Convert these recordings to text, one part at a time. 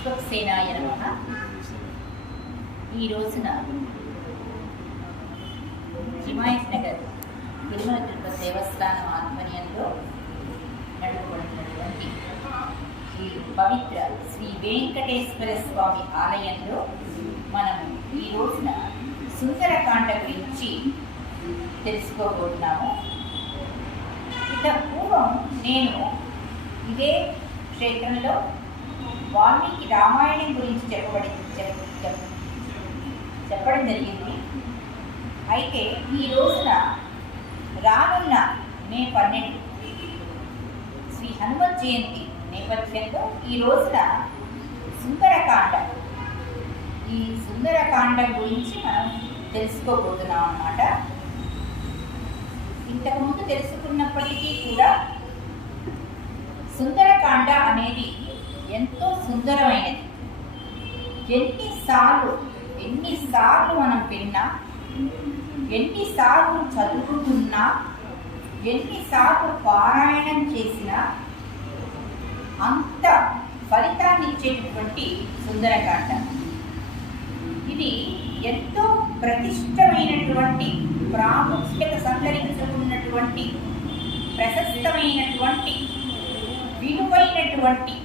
విశ్వక్సేనాయ నమః. ఈ రోజున హిమాయత్ నగర్ తిరుమల తిరుపతి దేవస్థానం ఆధ్వర్యంలో నడుపుబడుతున్నటువంటి ఈ పవిత్ర శ్రీ వెంకటేశ్వర స్వామి ఆలయంలో మనము ఈ రోజున సుందరకాండ గురించి తెలుసుకోబోతున్నాము. ఇక పూర్వం నేను ఇదే క్షేత్రంలో వాల్మీకి రామాయణం గురించి చెప్పడం జరిగింది. అయితే ఈ రోజున రానున్న మే 12 శ్రీ హనుమత్ జయంతి నేపథ్యంలో ఈ రోజున ఈ సుందరకాండ గురించి మనం తెలుసుకోబోతున్నాం అన్నమాట. ఇంతకుముందు తెలుసుకున్నప్పటికీ కూడా సుందరకాండ అనేది ఎంతో సుందరమైనది. ఎన్నిసార్లు మనం విన్నా, ఎన్నిసార్లు చదువుతున్నా, ఎన్నిసార్లు పారాయణం చేసినా అంత ఫలితాన్ని ఇచ్చేటటువంటి సుందరకాండ. ఇది ఎంతో ప్రతిష్టమైనటువంటి, ప్రాముఖ్యత సంతరించుకున్నటువంటి, ప్రశస్తమైనటువంటి, విలువైనటువంటి,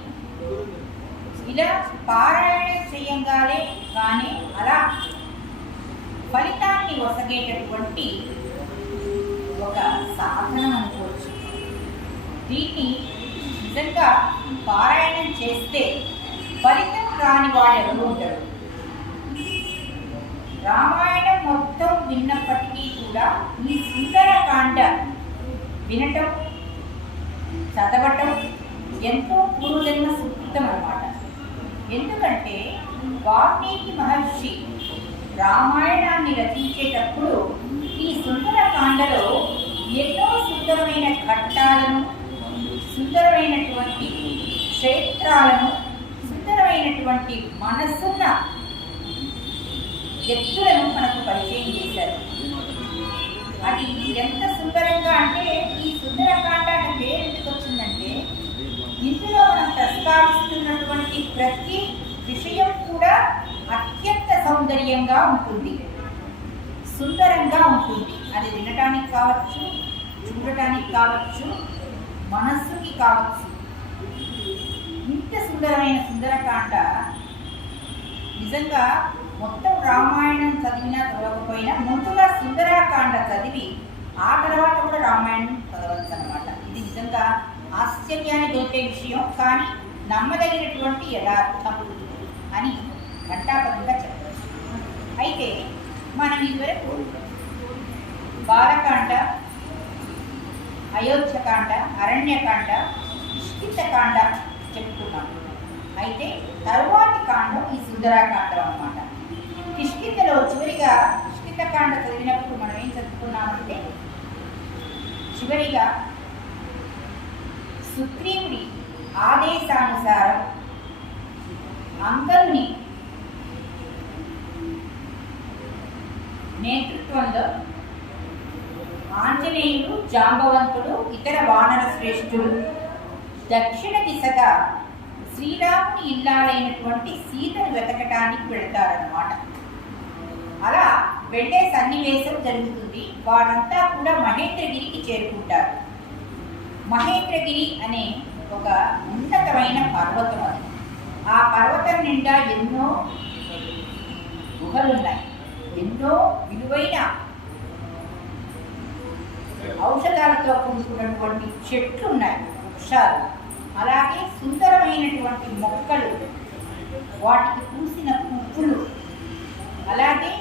ఇలా పారాయణం చేయంగానే కానీ అలా ఫలితాన్ని వసగేటటువంటి ఒక సాధనం అనుకోవచ్చు. దీన్ని నిజంగా పారాయణం చేస్తే ఫలితం రాని వాడు ఎవరు ఉంటారు? రామాయణం మొత్తం విన్నప్పటికీ కూడా ఈ సుందరకాండ వినటం, చదవటం ఎంతో పూర్వజన్మ సుకృతం అన్నమాట. ఎందుకంటే వాల్మీకి మహర్షి రామాయణాన్ని రచించేటప్పుడు ఈ సుందరకాండలో ఎన్నో సుందరమైన ఘట్టాలను, సుందరమైనటువంటి క్షేత్రాలను, సుందరమైనటువంటి మనసున్న వ్యక్తులను మనకు పరిచయం చేశారు. అది ఎంత సుందరంగా అంటే, ఈ సుందరకాండ అనే పేరు ఎందుకు వచ్చిందంటే, ఇందులో మనం ప్రస్తావిస్తున్నటువంటి ప్రతి విషయం కూడా అత్యంత సౌందర్యంగా ఉంటుంది, సుందరంగా ఉంటుంది. అది వినటానికి కావచ్చు, చూడటానికి కావచ్చు, మనస్సుకి కావచ్చు. ఇంత సుందరమైన సుందరకాండ నిజంగా మొత్తం రామాయణం చదివినా చదవకపోయినా ముందుగా సుందరకాండ చదివి ఆ తర్వాత కూడా రామాయణం చదవచ్చు అన్నమాట. ఇది నిజంగా ఆశ్చర్యాన్ని దొరికే విషయం, కానీ నమ్మదగినటువంటి యథార్థం అని ఘంటాపథంగా చెప్పవచ్చు. అయితే మనం ఇదివరకు బాలకాండ, అయోధ్యకాండ, అరణ్యకాండ, కిష్కింధకాండ చెప్పుకున్నాం. అయితే తరువాతి కాండం ఈ సుందరకాండం అన్నమాట. కిష్కింధలో చివరిగా కిష్కింధకాండ చదివినప్పుడు మనం ఏం చదువుకున్నామంటే, చివరిగా సుగ్రీవుడి ఆదేశానుసారం అంగదుని నేతృత్వంలో ఆంజనేయుడు, జాంబవంతుడు, ఇతర వానర శ్రేష్ఠులు దక్షిణ దిశగా శ్రీరాముని ఇల్లాలైనటువంటి సీతను వెతకటానికి వెళతారన్నమాట. అలా వెళ్ళే సన్నివేశం జరుగుతుంది. వారంతా కూడా మహేంద్రగిరికి చేరుకుంటారు. మహేంద్రగిరి అనే ఒక ఉన్నతమైన పర్వతం అది. ఆ పర్వతం నిండా ఎన్నో గుహలున్నాయి, ఎన్నో విలువైన ఔషధాలతో కూడుకున్నటువంటి చెట్లు ఉన్నాయి, వృక్షాలు, అలాగే సుందరమైనటువంటి మొక్కలు, వాటికి పూసిన పువ్వులు, అలాగే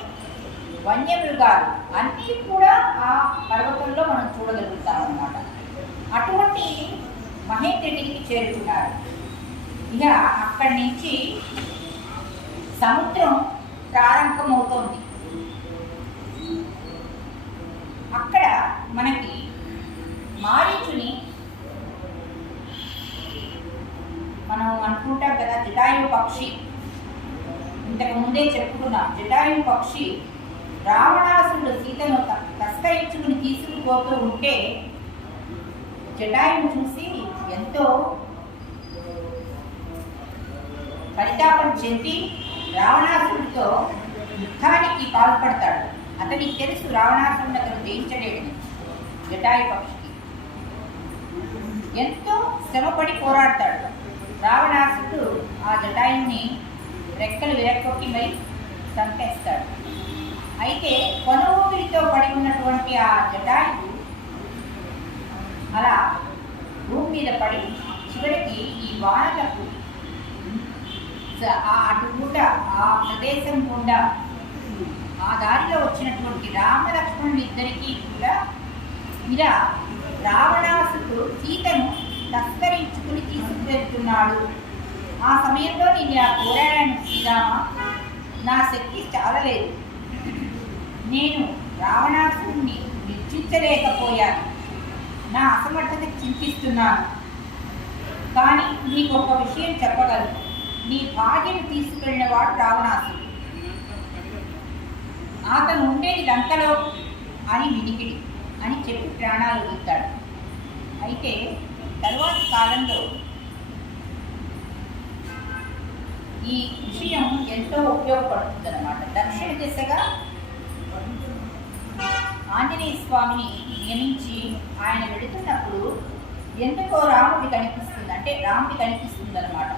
వన్యమృగాలు అన్నీ కూడా ఆ పర్వతంలో మనం చూడగలుగుతాం అన్నమాట. అటువంటి మహేంద్రగిరికి చేరుకున్నారు. ఇక అక్కడి నుంచి సముద్రం ప్రారంభమవుతోంది. అక్కడ మనకి మారీచుని మనం అనుకుంటాం కదా, జటాయు పక్షి. ఇంతకు ముందే చెప్పుకున్నాం, జటాయు పక్షి రావణాసురుడు సీతను తస్కరించుకుని తీసుకుపోతూ ఉంటే జటాయువు చూసి ఎంతో ఫలితాన్ని పరితాపం చెంది రావణాసురుడితో యుద్ధానికి పాల్పడతాడు. అతనికి తెలుసు రావణాసురుడిని అతను జయించలేడు. జటాయు పక్షికి ఎంతో శ్రమపడి పోరాడతాడు. రావణాసురుడు ఆ జటాయుని రెక్కలు విరక్కొట్టి మరి చంపేస్తాడు. అయితే కొన ఊపిరితో పడి ఉన్నటువంటి ఆ జటాయువు అలా భూమి మీద పడి చివరికి ఈ వానలకు అటు కూడా ఆ ప్రదేశం గుండా ఆ దారిలో వచ్చినటువంటి రామలక్ష్మణులు ఇద్దరికీ కూడా ఇలా రావణాసుడు సీతను తస్కరించుకుని తీసుకువెళ్తున్నాడు. ఆ సమయంలో నేను ఇలా కోరాను, శ్రీరామ, నా శక్తి చాలలేదు, నేను రావణాసుడిని నిర్చించలేకపోయాను, నా అసమర్థతకి చింతిస్తున్నాను. కానీ నీకు ఒక విషయం చెప్పగలను, నీ భార్యను తీసుకెళ్ళిన వాడు రావణాసుడు, అతను ఉండేది లంకలో అని వినికిడి అని చెప్పి ప్రాణాలు వదులుతాడు. అయితే తరువాతి కాలంలో ఈ విషయం ఎంతో ఉపయోగపడుతుంది అన్నమాట. దక్షిణ దిశగా ఆంజనేయ స్వామిని నియమించి ఆయన వెళుతున్నప్పుడు ఎందుకో రాముడి కనిపిస్తుంది, అంటే రాముడి కనిపిస్తుంది అన్నమాట.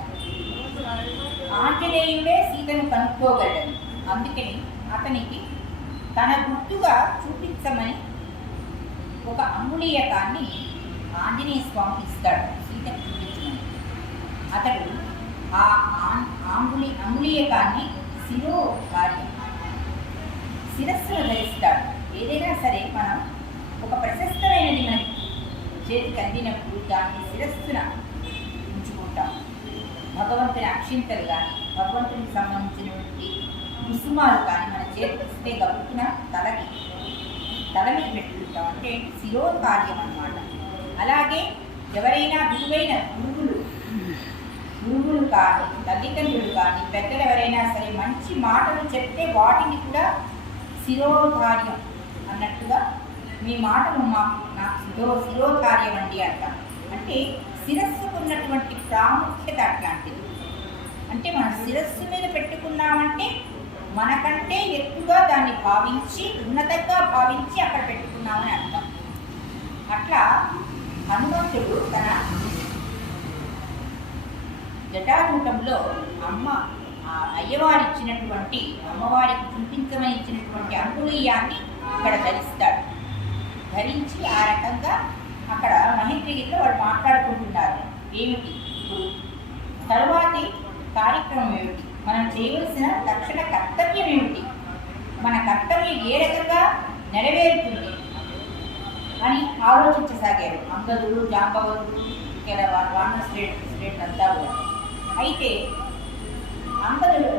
ఆంజనేయుడే సీతను కనుక్కోగలడు. అందుకని అతనికి తన గుర్తుగా చూపించమని ఒక అంగుళీయకాన్ని ఆంజనేయ స్వామికి ఇస్తాడు, సీతను చూపించమని. అతడు ఆ అంగుళీయకాన్ని శిరస్సును ధరిస్తాడు. ఏదైనా సరే మనం ఒక ప్రశస్తమైనది మనకి చేతికి అందినప్పుడు దాన్ని శిరస్సున ఉంచుకుంటాం. భగవంతుని అక్షింతలు కానీ భగవంతునికి సంబంధించినటువంటి కుసుమాలు కానీ మన చేతికి ఇస్తే గబుక్కున తల మీద పెట్టుకుంటాం, అంటే శిరోకార్యం అన్నమాట. అలాగే ఎవరైనా విలువైన గురువులు కానీ తల్లిదండ్రులు కానీ పెద్దలు ఎవరైనా సరే మంచి మాటలు చెప్తే వాటిని కూడా శిరోధార్యం అన్నట్టుగా మీ మాటలు నాకు శిరోధార్యం అండి అంటాం. అంటే శిరస్సుకు ఉన్నటువంటి ప్రాముఖ్యత అట్లాంటిది. అంటే మనం శిరస్సు మీద పెట్టుకున్నామంటే మనకంటే ఎక్కువగా దాన్ని భావించి ఉన్నతంగా భావించి అక్కడ పెట్టుకున్నామని అర్థం. అట్లా హనుమంతుడు తన జటాజూటంలో అయ్యవారు ఇచ్చినటువంటి అమ్మవారికి చూపించమని ఇచ్చినటువంటి అంగుళీయాన్ని ఇక్కడ ధరిస్తాడు. ధరించి ఆ రకంగా అక్కడ మహేంద్రగిరిలో వాళ్ళు మాట్లాడుకుంటున్నారు. ఏమిటి ఇప్పుడు తరువాతి కార్యక్రమం ఏమిటి, మనం చేయవలసిన తక్షణ కర్తవ్యం ఏమిటి, మన కర్తవ్యం ఏ రకంగా నెరవేరుతుంది అని ఆలోచించసాగారు అంగదుడు, జాంబవతుడు, ఇక్కడ వాన స్టేట్ అంతా కూడా. అయితే అంగదుడు,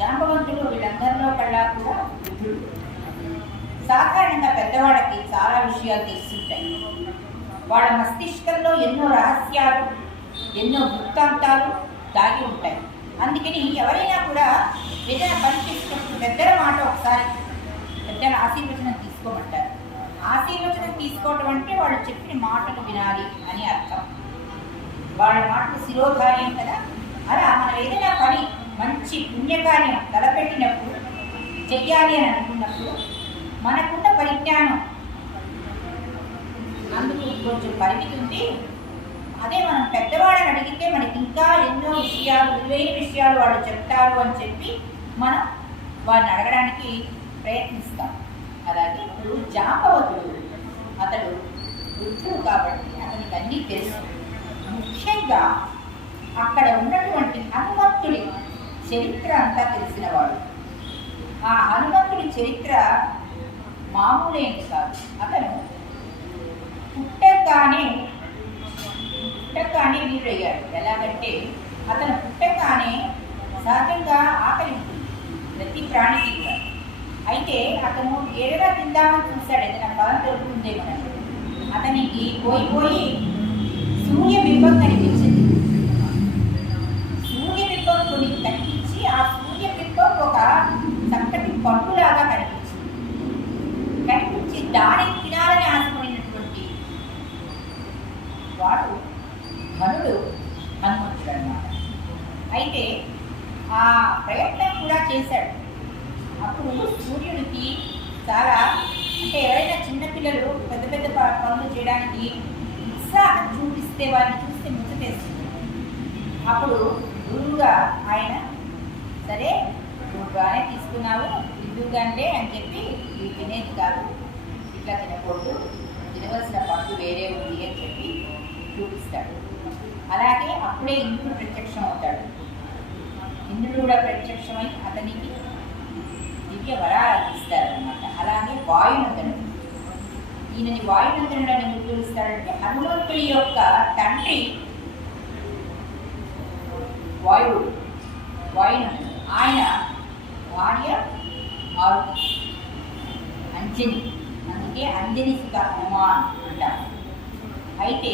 జాంబవంతుడు వీళ్ళందరిలో కల్లా కూడా వృద్ధుడు. సాధారణంగా పెద్దవాళ్ళకి చాలా విషయాలు తెలుసుంటాయి. వాళ్ళ మస్తిష్కంలో ఎన్నో రహస్యాలు, ఎన్నో వృత్తాంతాలు దాగి ఉంటాయి. అందుకని ఎవరైనా కూడా ఏదైనా పని చేసినప్పుడు పెద్దల మాట ఒకసారి పెద్దల ఆశీర్వచనం తీసుకోమంటారు. ఆశీర్వచనం తీసుకోవటం అంటే వాళ్ళు చెప్పిన మాటలు వినాలి అని అర్థం. వాళ్ళ మాటలు శిరోధార్యం కదా. అలా మనం ఏదైనా పని మంచి పుణ్యకార్యం తలపెట్టినప్పుడు చెయ్యాలి అని అనుకున్నప్పుడు మనకున్న పరిజ్ఞానం అందుకు కొంచెం పరిమితి ఉంది. అదే మనం పెద్దవాళ్ళని అడిగితే మనకి ఇంకా ఎన్నో విషయాలు, విలువైన విషయాలు వాళ్ళు చెప్తారు అని చెప్పి మనం వారిని అడగడానికి ప్రయత్నిస్తాం. అలాగే ఇప్పుడు జాంబవతుడు అతడు వృద్ధుడు కాబట్టి అతనికి అన్నీ తెలుసు. ముఖ్యంగా అక్కడ ఉన్నటువంటి హనుమంతుడి చరిత్ర అంతా తెలిసినవాడు. ఆ హనుమంతుడి చరిత్ర మామూలైంది కాదు. అతను పుట్టగానే వీరుడయ్యాడు. ఎలాగంటే అతను పుట్టగానే సహజంగా ఆకలి ఉంటుంది ప్రతి ప్రాణికి కూడా. అయితే అతను ఏదైనా తిందామని చూశాడు, ఏదైనా బలం దొరుకుతుందేమోనని. అతనికి పోయి సూర్యబింబం కనిపించింది. సూర్యబింబం కనిపించి ఆ సూర్యబింబం ఒక చక్కటి పండులాగా కనిపించి దానిని తినాలని ఆశపడినటువంటి వాడు హనుమంతుడు అన్నమాట. అయితే ఆ ప్రయత్నం కూడా చేశాడు. అప్పుడు సూర్యుడికి చాలా, అంటే ఎవరైనా చిన్నపిల్లలు పెద్ద పెద్ద పనులు చేయడానికి ఉత్సాహం చూపిస్తే వారిని చూస్తే ముచ్చటేస్తుంది. అప్పుడు గురువుగా ఆయన, సరే నువ్వు బాగానే తీసుకున్నావు విద్యుగానే అని చెప్పి ఇవి తినేది కాదు, ఇట్లా తినకూడదు, తినవలసిన పండు వేరే ఉంది అని చెప్పి చూపిస్తాడు. అలాగే అప్పుడే ఇంద్రుడు ప్రత్యక్షం అవుతాడు. ఇంద్రుడు కూడా ప్రత్యక్షమై అతనికి దివ్య వరాలు ఇస్తారనమాట. అలాగే వాయునందనుడు, ఈయనని వాయునందనుడు అని పిలుస్తాడంటే హనుమంతుడి యొక్క తండ్రి వాయునందనుడు. ఆయన భార్య మారుతి, అంజని, అందుకే అంజని సుత హనుమాన్ అంటారు. అయితే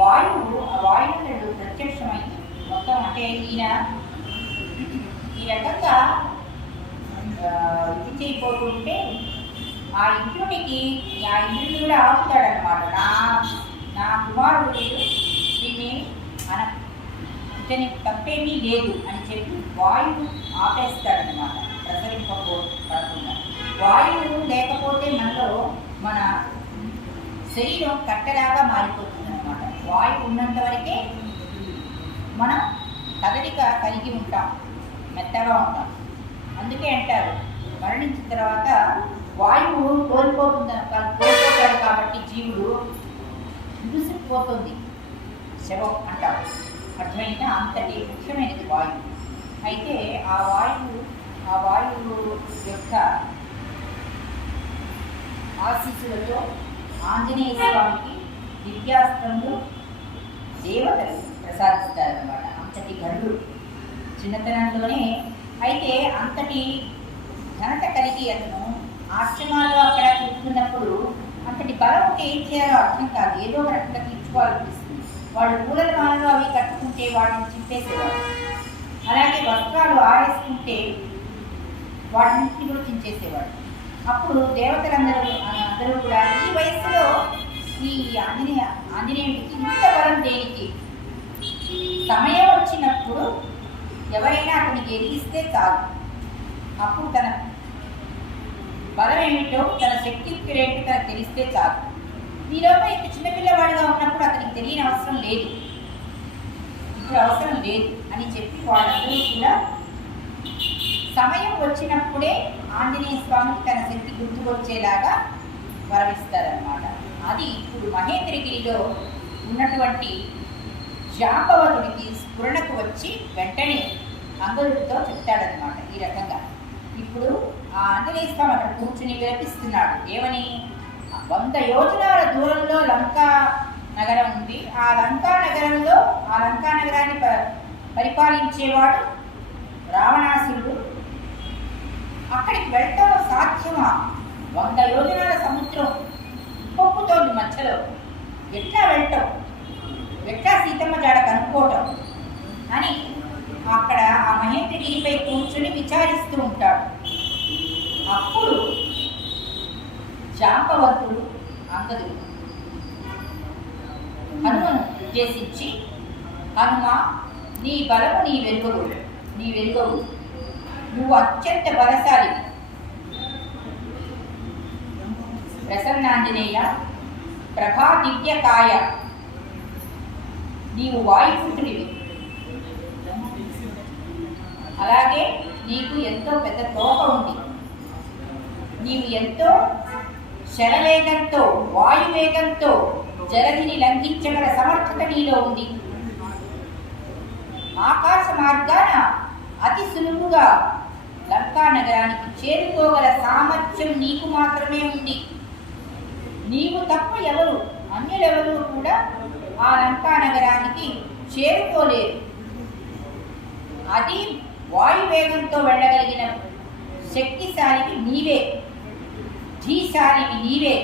వాయునందనుడు ప్రత్యక్షమై మొత్తం, అంటే ఈయన ఈ రకంగా ఇది చేయబోతుంటే ఆ ఇంద్రుడికి, ఆ ఇంద్రుడు కూడా ఆపుతాడనమాట. నా కుమారుడు దీన్ని ఇతని తప్పేమీ లేదు అని చెప్పి వాయువు ఆపేస్తాడనమాట, ప్రసరింపబడకుండా. వాయువు లేకపోతే మనలో మన శరీరం కట్టెలాగా మారిపోతుంది అనమాట. వాయువు ఉన్నంత వరకే మనం కదలిక కలిగి ఉంటాం, మెత్తగా ఉంటాం. అందుకే అంటారు మరణించిన తర్వాత వాయువు కోల్పోతాడు కాబట్టి జీవుడు విడుసుకుపోతుంది శవం అంటారు. అర్థమైనా అంతటి ముఖ్యమైనది వాయువు. అయితే ఆ వాయువు యొక్క ఆశీస్సులతో ఆంజనేయ స్వామికి దివ్యాస్త్రములు దేవతలు ప్రసాదిస్తారన్నమాట. అంతటి గరుడు చిన్నతనంలోనే. అయితే అంతటి ఘనత కలిగి అతను ఆశ్రమాల్లో అక్కడ కూర్చున్నప్పుడు అంతటి బలం ఉంటే ఏం చేయాలో అర్థం కాదు, ఏదో ఒక రకంగా తీర్చుకోవాలనిపిస్తుంది. వాళ్ళు పూలల మాలలో అవి కట్టుకుంటే వాటిని చింపేసేవాడు. అలాగే వస్త్రాలు ఆరేసుకుంటే వాటిని కూడా చించేసేవాడు. అప్పుడు అందరూ కూడా ఈ వయసులో ఈ ఆంజనేయుడికి ఇంత బలం దేనికి, సమయం వచ్చినప్పుడు ఎవరైనా అతనికి ఎదిగిస్తే చాలు, అప్పుడు తన బలం ఏమిటో, తన శక్తి ఏంటో తనకు తెలిస్తే చాలు. ఈలోపు ఇంత చిన్నపిల్లవాడిగా ఉన్నప్పుడు అతనికి తెలియని అవసరం లేదు, ఇప్పుడు అవసరం లేదు అని చెప్పి వాళ్ళందరూ కూడా సమయం వచ్చినప్పుడే ఆంజనేయ స్వామికి తన శక్తి గుర్తుకొచ్చేలాగా వరమిస్తారన్నమాట. అది ఇప్పుడు మహేంద్రగిరిలో ఉన్నటువంటి జాంబవతుడికి స్ఫురణకు వచ్చి వెంటనే అంగదుడితో చెప్తాడనమాట. ఈ రకంగా ఇప్పుడు ఆ ఆంజనేయ స్వామి అక్కడ కూర్చుని విలపిస్తున్నాడు. ఏమని? 100 యోజనాల దూరంలో లంకా నగరం ఉంది. ఆ లంకా నగరాన్ని పరిపాలించేవాడు రావణాసురుడు. అక్కడికి వెళ్ళటం సాధ్యమా? 100 యోజనాల సముద్రం పొక్కుతోంది మధ్యలో, ఎట్లా వెళ్ళటం, ఎట్లా సీతమ్మ జాడ కనుక్కోవటం అని అక్కడ ఆ మహేంద్రగిరిపై కూర్చొని విచారిస్తూ ఉంటాడు. అప్పుడు జాంబవంతుడు అంగదుడు హనుమను ఉద్దేశించి, హనుమ, నీ బలము నీ వెలుగవు, నువ్వు అత్యంత బలశాలి. ప్రసన్నాంజనేయ ప్రభా దివ్యకాయ, నీవు వాయుపుత్రుడివి. అలాగే నీకు ఎంతో పెద్ద తోక ఉంది. నీవు ఎంతో శరవేగంతో, వాయువేగంతో జలధిని లంఘించగల సమర్థత నీలో ఉంది. ఆకాశ మార్గాన అతి సులువుగా లంకా నగరానికి చేరుకోగల సామర్థ్యం నీకు మాత్రమే ఉంది. నీవు తప్ప అన్యులెవరూ కూడా ఆ లంకా నగరానికి చేరుకోలేరు. అది వాయువేగంతో వెళ్ళగలిగిన శక్తిశాలివి నీవే, ధీశాలివి నీవే,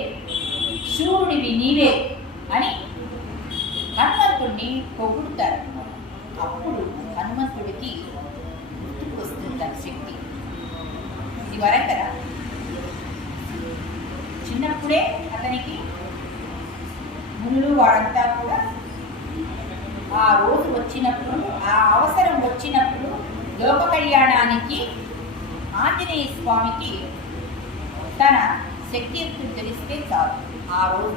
శూరుడివి నీవే అని హనుమంతుడిని పొగుడుతారు. అప్పుడు హనుమంతుడికి గుర్తుకు వస్తుంది తన శక్తి. ఇది వరకర చిన్నప్పుడే అతనికి మునులు వారంతా కూడా ఆ రోజు వచ్చినప్పుడు, ఆ అవసరం వచ్చినప్పుడు లోక కళ్యాణానికి ఆంజనేయ స్వామికి తన శక్తియుక్తులు తెలిస్తే చాలు, ఆ రోజు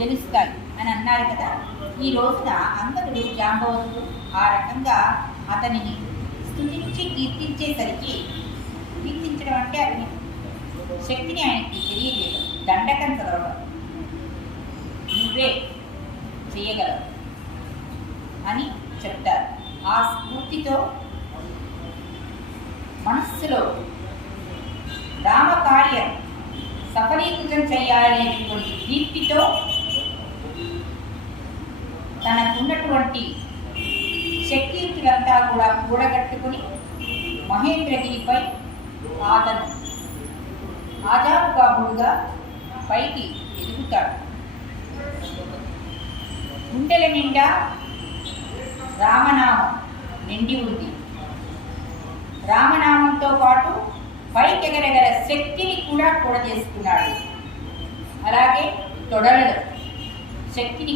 తెలుస్తాయి అని అన్నారు కదా. ఈ రోజున అంగదుడు జాంబవతుడు ఆ రకంగా అతనిని స్తుతించి కీర్తించేసరికి, కీర్తించడం అంటే అతని శక్తిని ఆయనకి తెలియలేదు, దండకం చదవడం, నువ్వే చెయ్యగలవు అని చెప్తారు. ఆ స్ఫూర్తితో మనస్సులో రామకార్యం సఫలీకృతం చేయాలనేటువంటి దీప్తితో తనకున్నటువంటి శక్తియుక్తులంతా కూడా కూడగట్టుకుని మహేంద్రగిరిపై అతను ఆజానుబాహుడుగా పైకి ఎదుగుతాడు. గుండెల నిండా రామనామం నిండి ఉంది. రామనామంతో పాటు పైకెగరగల శక్తిని కూడా చేసుకున్నాడు. అలాగే తొడలలో శక్తిని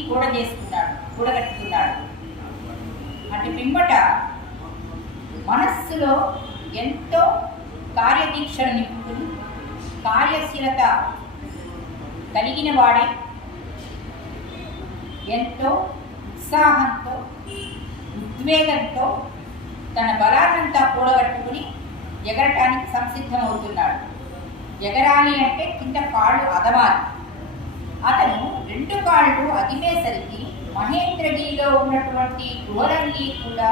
కూడగట్టుకున్నాడు. అటు పిమ్మట మనస్సులో ఎంతో కార్యదీక్షను నింపుకుని కార్యశీలత కలిగిన వాడే ఎంతో ఉత్సాహంతో ఉద్వేగంతో తన బలాన్నంతా కూడగట్టుకుని ఎగరటానికి సంసిద్ధమవుతున్నాడు. ఎగరాలి అంటే కింద కాళ్ళు అదమాలి. అతను 2 కాళ్ళు అదిమేసరికి మహేంద్రగిరిలో ఉన్నటువంటి గోరల్ని కూడా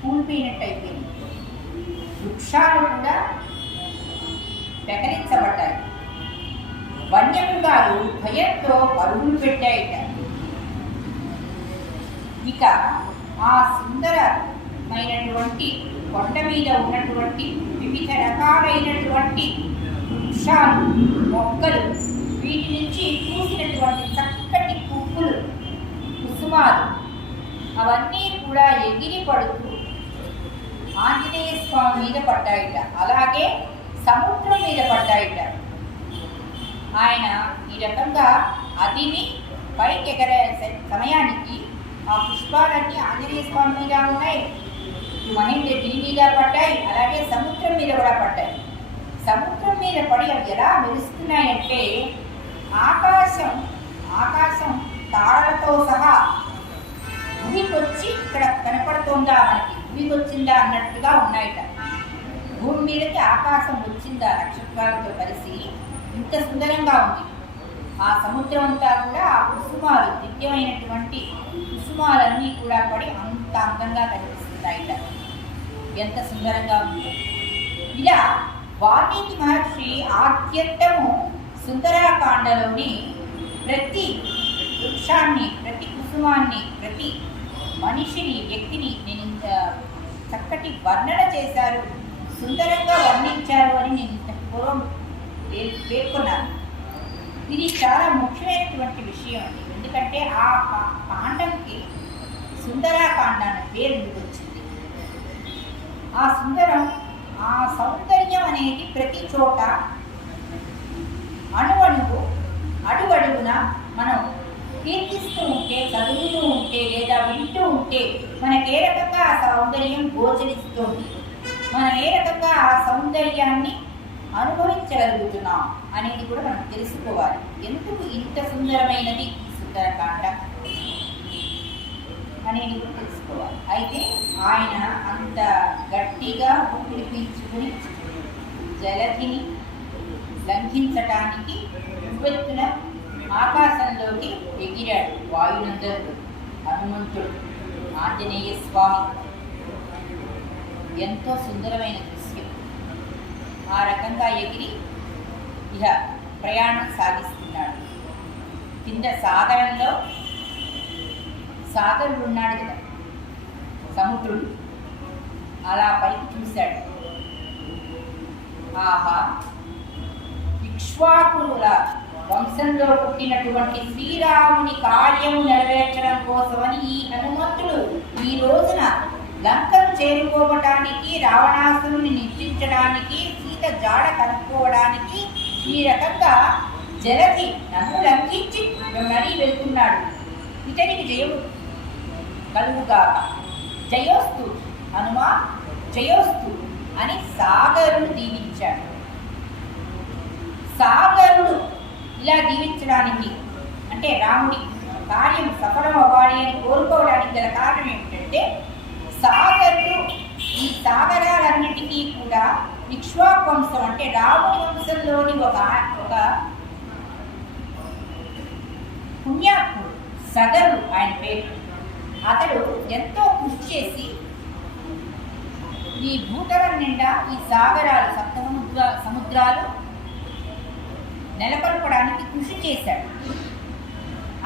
కూలిపోయినట్టయిపోయింది. వృక్షాలు కూడా పెకరించబడ్డాయి. వన్యమృగాలు భయంతో పరుగులు పెట్టాయిట. ఇక ఆ సుందరమైనటువంటి కొండ మీద ఉన్నటువంటి వివిధ రకాలైనటువంటి వృక్షాలు, మొక్కలు, వీటి నుంచి పూసినటువంటి చక్కటి పువ్వులు, కుసుమాలు అవన్నీ కూడా ఎగిరి పడుతూ ఆంజనేయ స్వామి మీద పడ్డాయిట. అలాగే సముద్రం మీద పడ్డాయిట. ఆయన ఈ రకంగా అదిమి పైకి ఎగరే సమయానికి ఆ పుష్పాలన్నీ ఆంజనేయ స్వామి మీద ఉన్నాయి, మహేంద్రగిరి మీద పడ్డాయి, అలాగే సముద్రం మీద కూడా పడ్డాయి. సముద్రం మీద పడి అవి ఎలా మెరుస్తున్నాయంటే ఆకాశం తారలతో సహా భూమికొచ్చి ఇక్కడ కనపడుతోందా, మనకి భూమికి వచ్చిందా అన్నట్టుగా ఉన్నాయట. భూమి మీదకి ఆకాశం వచ్చిందా నక్షత్రాలతో కలిసి ఇంత సుందరంగా ఉంది. ఆ సముద్రం అంతా కూడా ఆ కుసుమాలు, దివ్యమైనటువంటి కుసుమాలన్నీ కూడా పడి అంత అందంగా కనిపిస్తున్నాయిట. ఎంత సుందరంగా ఉంది. ఇలా వాల్మీకి మహర్షి ఆద్యంతము సుందరాకాండలోని ప్రతి వృక్షాన్ని, ప్రతి కుసుమాన్ని, ప్రతి మనిషిని, వ్యక్తిని నేను ఇంత చక్కటి వర్ణన చేశారు, సుందరంగా వర్ణించారు అని నేను ఇంత పూర్వం పేర్కొన్నాను. ఇది చాలా ముఖ్యమైనటువంటి విషయం అండి. ఎందుకంటే ఆ కాండంకి సుందరాకాండ అనే పేరు ఎందుకు వచ్చింది? ఆ సుందరం, ఆ సౌందర్యం అనేది ప్రతి చోట అణువణువు, అడుగడుగున మనం కీర్తిస్తూ ఉంటే, చదువుతూ ఉంటే లేదా వింటూ ఉంటే మనకు ఏ రకంగా ఆ సౌందర్యం గోచరిస్తుంది, మనం ఏ రకంగా ఆ సౌందర్యాన్ని అనుభవించగలుగుతున్నాం అనేది కూడా మనం తెలుసుకోవాలి. ఎందుకు ఇంత సుందరమైనది సుందరకాండ అనేది కూడా తెలుసుకోవాలి. అయితే ఆయన అంత గట్టిగా ఊపిరి పీల్చుకుని జలధిని లంఘించటానికి ఉవ్వెత్తున ఆకాశంలోకి ఎగిరాడు వాయునందనుడు, హనుమంతుడు, ఆంజనేయ స్వామి. ఎంతో సుందరమైన దృశ్యం. ఆ రకంగా ఎగిరి ఇహ ప్రయాణం సాగిస్తున్నాడు. కింద సాగరంలో సాగరుడు ఉన్నాడు కదా, సముద్రుడు. అలా పైకి చూశాడు. ఆహా, ఇక్ష్వాకుల వంశంలో పుట్టినటువంటి శ్రీరాముని కార్యము నెరవేర్చడం కోసమని ఈ హనుమంతుడు ఈ రోజున లంకను చేరుకోవటానికి, రావణాసురుని నిర్జించడానికి, సీత జాడ కనుక్కోవడానికి ఈ రకంగా జలధి నన్ను లంఘించి మరీ వెళ్తున్నాడు. ఇతనికి జయము కలుగుగాక, జయోస్తు హనుమా జయోస్తు అని సాగరుడు దీవించాడు. సాగరుడు ఇలా దీవించడానికి అంటే రాముడి కార్యం సఫలం అవ్వాలి అని కోరుకోవడానికి గల కారణం ఏమిటంటే, సాగరుడు ఈ సాగరాలన్నిటికీ కూడా ఇక్ష్వాకు వంశం అంటే రాముడి వంశంలోని ఒక పుణ్యాత్ముడు సగరుడు ఆయన పేరు. అతడు ఎంతో కృషి చేసి ఈ భూతలం నిండా ఈ సాగరాలు సముద్రాలు నెలకొల్పడానికి కృషి చేశాడు.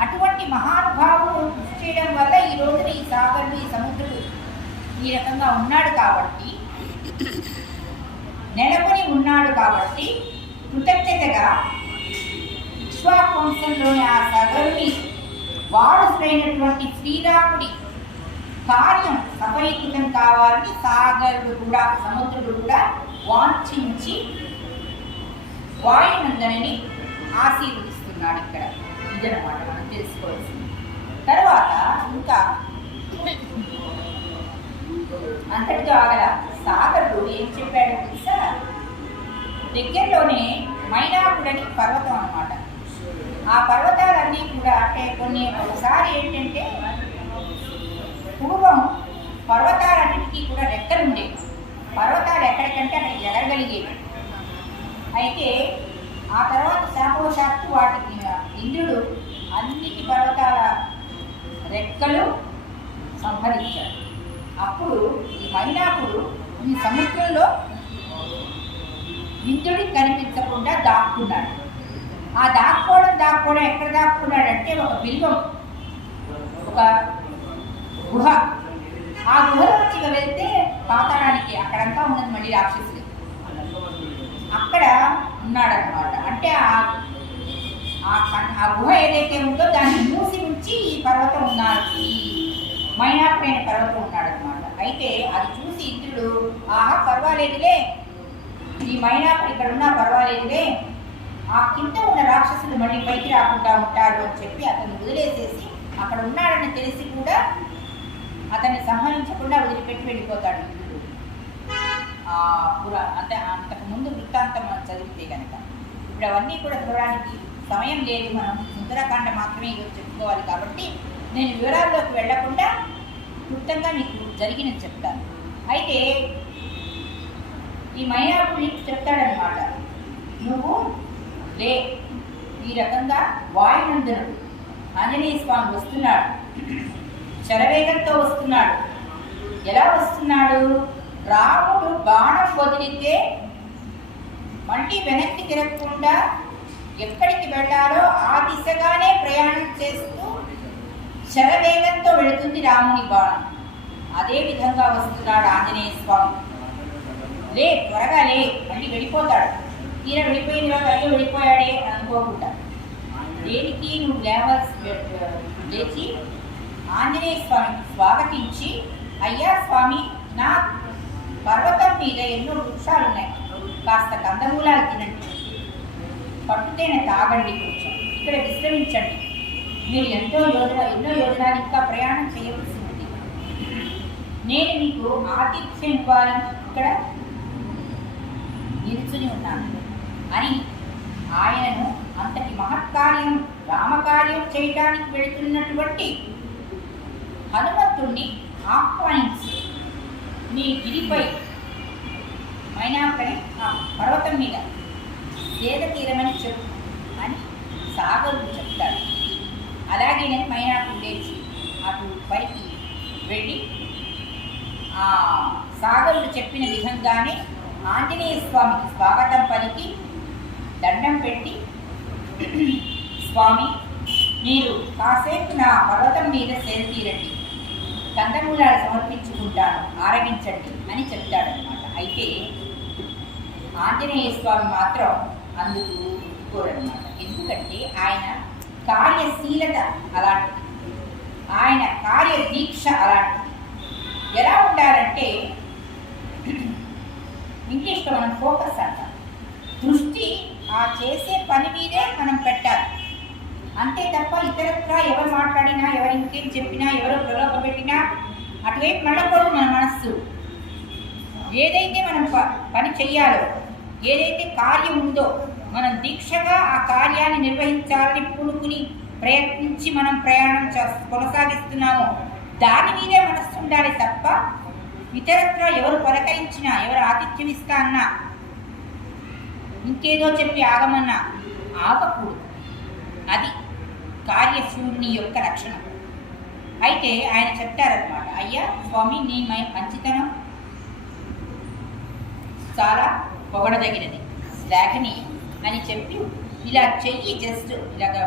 అటువంటి మహానుభావుడు కృషి చేయడం వల్ల ఈ రోజున ఈ సాగరుడు ఈ సముద్రుడు ఈ రకంగా ఉన్నాడు కాబట్టి, నెలకొని ఉన్నాడు కాబట్టి కృతజ్ఞతగా ఇక్ష్వాకు వంశంలోని ఆ సగరుని వారసుడైనటువంటి శ్రీరాముడి కార్యం సఫలీకృతం కావాలని సాగరుడు కూడా సముద్రుడు కూడా వాంఛించి వాయునందనని ఆశీర్వదిస్తున్నాడు. ఇక్కడ ఇదనమాట మనం తెలుసుకోవాల్సింది. తర్వాత ఇంకా అంతటితో ఆగల సాగరుడు ఏం చెప్పాడో తెలుసా, దగ్గరలోనే మైనాకుడని పర్వతం అన్నమాట. ఆ పర్వతాలన్నీ కూడా అంటే కొన్ని ఒకసారి ఏంటంటే పూర్వం పర్వతాలన్నింటికీ కూడా రెక్కలు ఉండేవి. పర్వతాలు ఎక్కడికంటే అక్కడికి ఎగరగలిగేవి. అయితే ఆ తర్వాత శాపవశాత్తు వాటికి ఇంద్రుడు అన్నిటి పర్వతాల రెక్కలు సంహరించాడు. అప్పుడు ఈ మైనాకుడు ఈ సముద్రంలో ఇంద్రుడికి కనిపించకుండా దాక్కున్నాడు. ఆ దాక్కోవడం ఎక్కడ దాక్కున్నాడంటే ఒక బిల్వం, ఒక గుహ. ఆ గుహలోకి వెళ్తే పాతాళానికి అక్కడంతా ఉన్నది మళ్ళీ రాక్షసుడు. అక్కడ ఉన్నాడనమాట. అంటే ఆ గుహ ఏదైతే ఉందో దాన్ని మూసి ఉంచి ఈ పర్వతం ఉన్నాడు, ఈ మైనాకుడైన పర్వతం ఉన్నాడనమాట. అయితే అది చూసి ఇంద్రుడు ఆహా పర్వాలేదులే, ఈ మైనాకుడు ఇక్కడ ఉన్నా పర్వాలేదులే, ఆ కింద ఉన్న రాక్షసులు మళ్ళీ పైకి రాకుండా ఉంటాడు అని చెప్పి అతన్ని వదిలేసేసి అక్కడ ఉన్నాడని తెలిసి కూడా అతన్ని సంహరించకుండా వదిలిపెట్టి వెళ్ళిపోతాడు ఇంద్రుడు. అంటే అంతకుముందు వృత్తాంతం మనం చదివితే కనుక. ఇప్పుడు అవన్నీ కూడా చూడడానికి సమయం లేదు, మనం సుందరకాండ మాత్రమే ఈరోజు చెప్పుకోవాలి కాబట్టి నేను వివరాల్లోకి వెళ్లకుండా క్లుప్తంగా నీకు జరిగినది చెప్తాను. అయితే ఈ మైనాకుడు చెప్తాడనమాట, నువ్వు లే, ఈ రకంగా వాయునందనుడు ఆంజనేయ స్వామి వస్తున్నాడు, శరవేగంతో వస్తున్నాడు. ఎలా వస్తున్నాడు? రాముడు బాణం వదిలితే మళ్ళీ వెనక్కి తిరగకుండా ఎక్కడికి వెళ్ళాలో ఆ దిశగానే ప్రయాణం చేస్తూ శరవేగంతో వెళుతుంది రాముని బాణం. అదే విధంగా వస్తున్నాడు ఆంజనేయ స్వామి. లే, త్వరగా లే, మళ్ళీ వెళ్ళిపోతాడు. ఈయన వెళ్ళిపోయిన తర్వాత అయ్యో వెళ్ళిపోయాడే అని అనుకోకుండా దేనికి నువ్వు లేచి ఆంజనేయ స్వామికి స్వాగతించి, అయ్యా స్వామి, నా పర్వతం మీద ఎన్నో వృక్షాలు ఉన్నాయి, కాస్త కందమూలాలు తినండి, పట్టుతేనే తాగండి, కొంచెం ఇక్కడ విశ్రమించండి, మీరు ఎన్నో యోజనాలు ఇంకా ప్రయాణం చేయవలసి ఉంది, నేను మీకు ఆతిథ్యం ఇవ్వాలని ఇక్కడ నిల్చుని ఉన్నాను అని ఆయనను అంతటి మహత్కార్యం రామకార్యం చేయడానికి వెళుతున్నటువంటి హనుమంతుణ్ణి ఆహ్వానించి మీ గిరిపై మైనాకుని పర్వతం మీద సేద తీరమని చెప్పు అని సాగరుడు చెప్తాడు. అలాగే నేను మైనాకుడు లేచి అటు పైకి వెళ్ళి ఆ సాగరుడు చెప్పిన విధంగానే ఆంజనేయ స్వామికి స్వాగతం పలికి దండం పెట్టి, స్వామి, మీరు కాసేపు నా పర్వతం మీద సేద తీరండి, కందమూలాలు సమర్పించుకుంటాను, ఆరగించండి అని చెప్తాడనమాట. అయితే ఆంజనేయ స్వామి మాత్రం అందుకు ఒప్పుకోరనమాట. ఎందుకంటే ఆయన కార్యశీలత అలాంటిది, ఆయన కార్యదీక్ష అలాంటిది. ఎలా ఉండాలంటే ఇంగ్లీష్లో మనం ఫోకస్ అంటాం, దృష్టి ఆ చేసే పని మీదే మనం పెట్టాలి. అంతే తప్ప ఇతరత్రా ఎవరు మాట్లాడినా, ఎవరు ఇంకేం చెప్పినా, ఎవరు ప్రలోభపెట్టినా అటువైపు మళ్ళకూడదు మన మనస్సు. ఏదైతే మనం పని చెయ్యాలో, ఏదైతే కార్యం ఉందో మనం దీక్షగా ఆ కార్యాన్ని నిర్వహించాలని పూనుకుని ప్రయత్నించి మనం ప్రయాణం కొనసాగిస్తున్నామో దాని మీదే మనస్సు ఉండాలి తప్ప ఇతరత్రా ఎవరు పలకరించినా, ఎవరు ఆతిథ్యం ఇస్తా అన్నా, ఇంకేదో చెప్పి ఆగమన్నా ఆగకూడదు. అది కార్యశూరుని యొక్క లక్షణం. అయితే ఆయన చెప్తారనమాట, అయ్యా స్వామి నీ మంచితనం చాలా పొగడదగినది, శ్లాఘనీయం అని చెప్పి ఇలా చెయ్యి జస్ట్ ఇలాగ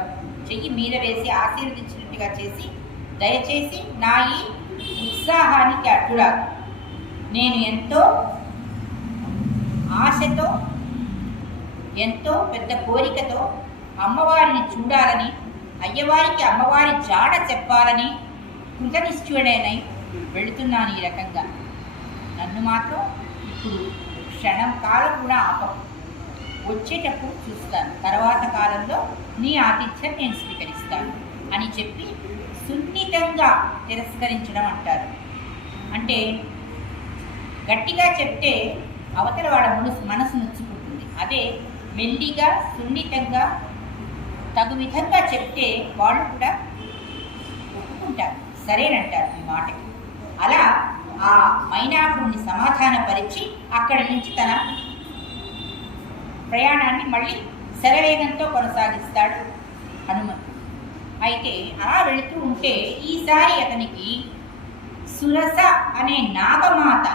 చెయ్యి మీద వేసి ఆశీర్వదించినట్టుగా చేసి, దయచేసి నా ఈ ఉత్సాహానికి అడ్డురా, నేను ఎంతో ఆశతో ఎంతో పెద్ద కోరికతో అమ్మవారిని చూడాలని, అయ్యవారికి అమ్మవారి జాడ చెప్పాలని కృతనిశ్చయుడైనై వెళుతున్నాను. ఈ రకంగా నన్ను మాత్రం ఇప్పుడు క్షణం కాలం కూడా ఆపం, వచ్చేటప్పుడు చూస్తాను, తర్వాత కాలంలో నీ ఆతిథ్యం నేను స్వీకరిస్తాను అని చెప్పి సున్నితంగా తిరస్కరించడం అంటారు. అంటే గట్టిగా చెప్తే అవతల వాడ మనసు నొచ్చుకుంటుంది. అదే మెల్లిగా సున్నితంగా తగు విధంగా చెప్తే వాళ్ళు కూడా ఒప్పుకుంటారు, సరేనంటారు ఈ మాటకి. అలా ఆ మైనాకుడిని సమాధానపరిచి అక్కడి నుంచి తన ప్రయాణాన్ని మళ్ళీ శరవేగంతో కొనసాగిస్తాడు హనుమంతుడు. అయితే అలా వెళుతూ ఉంటే ఈసారి అతనికి సురస అనే నాగమాత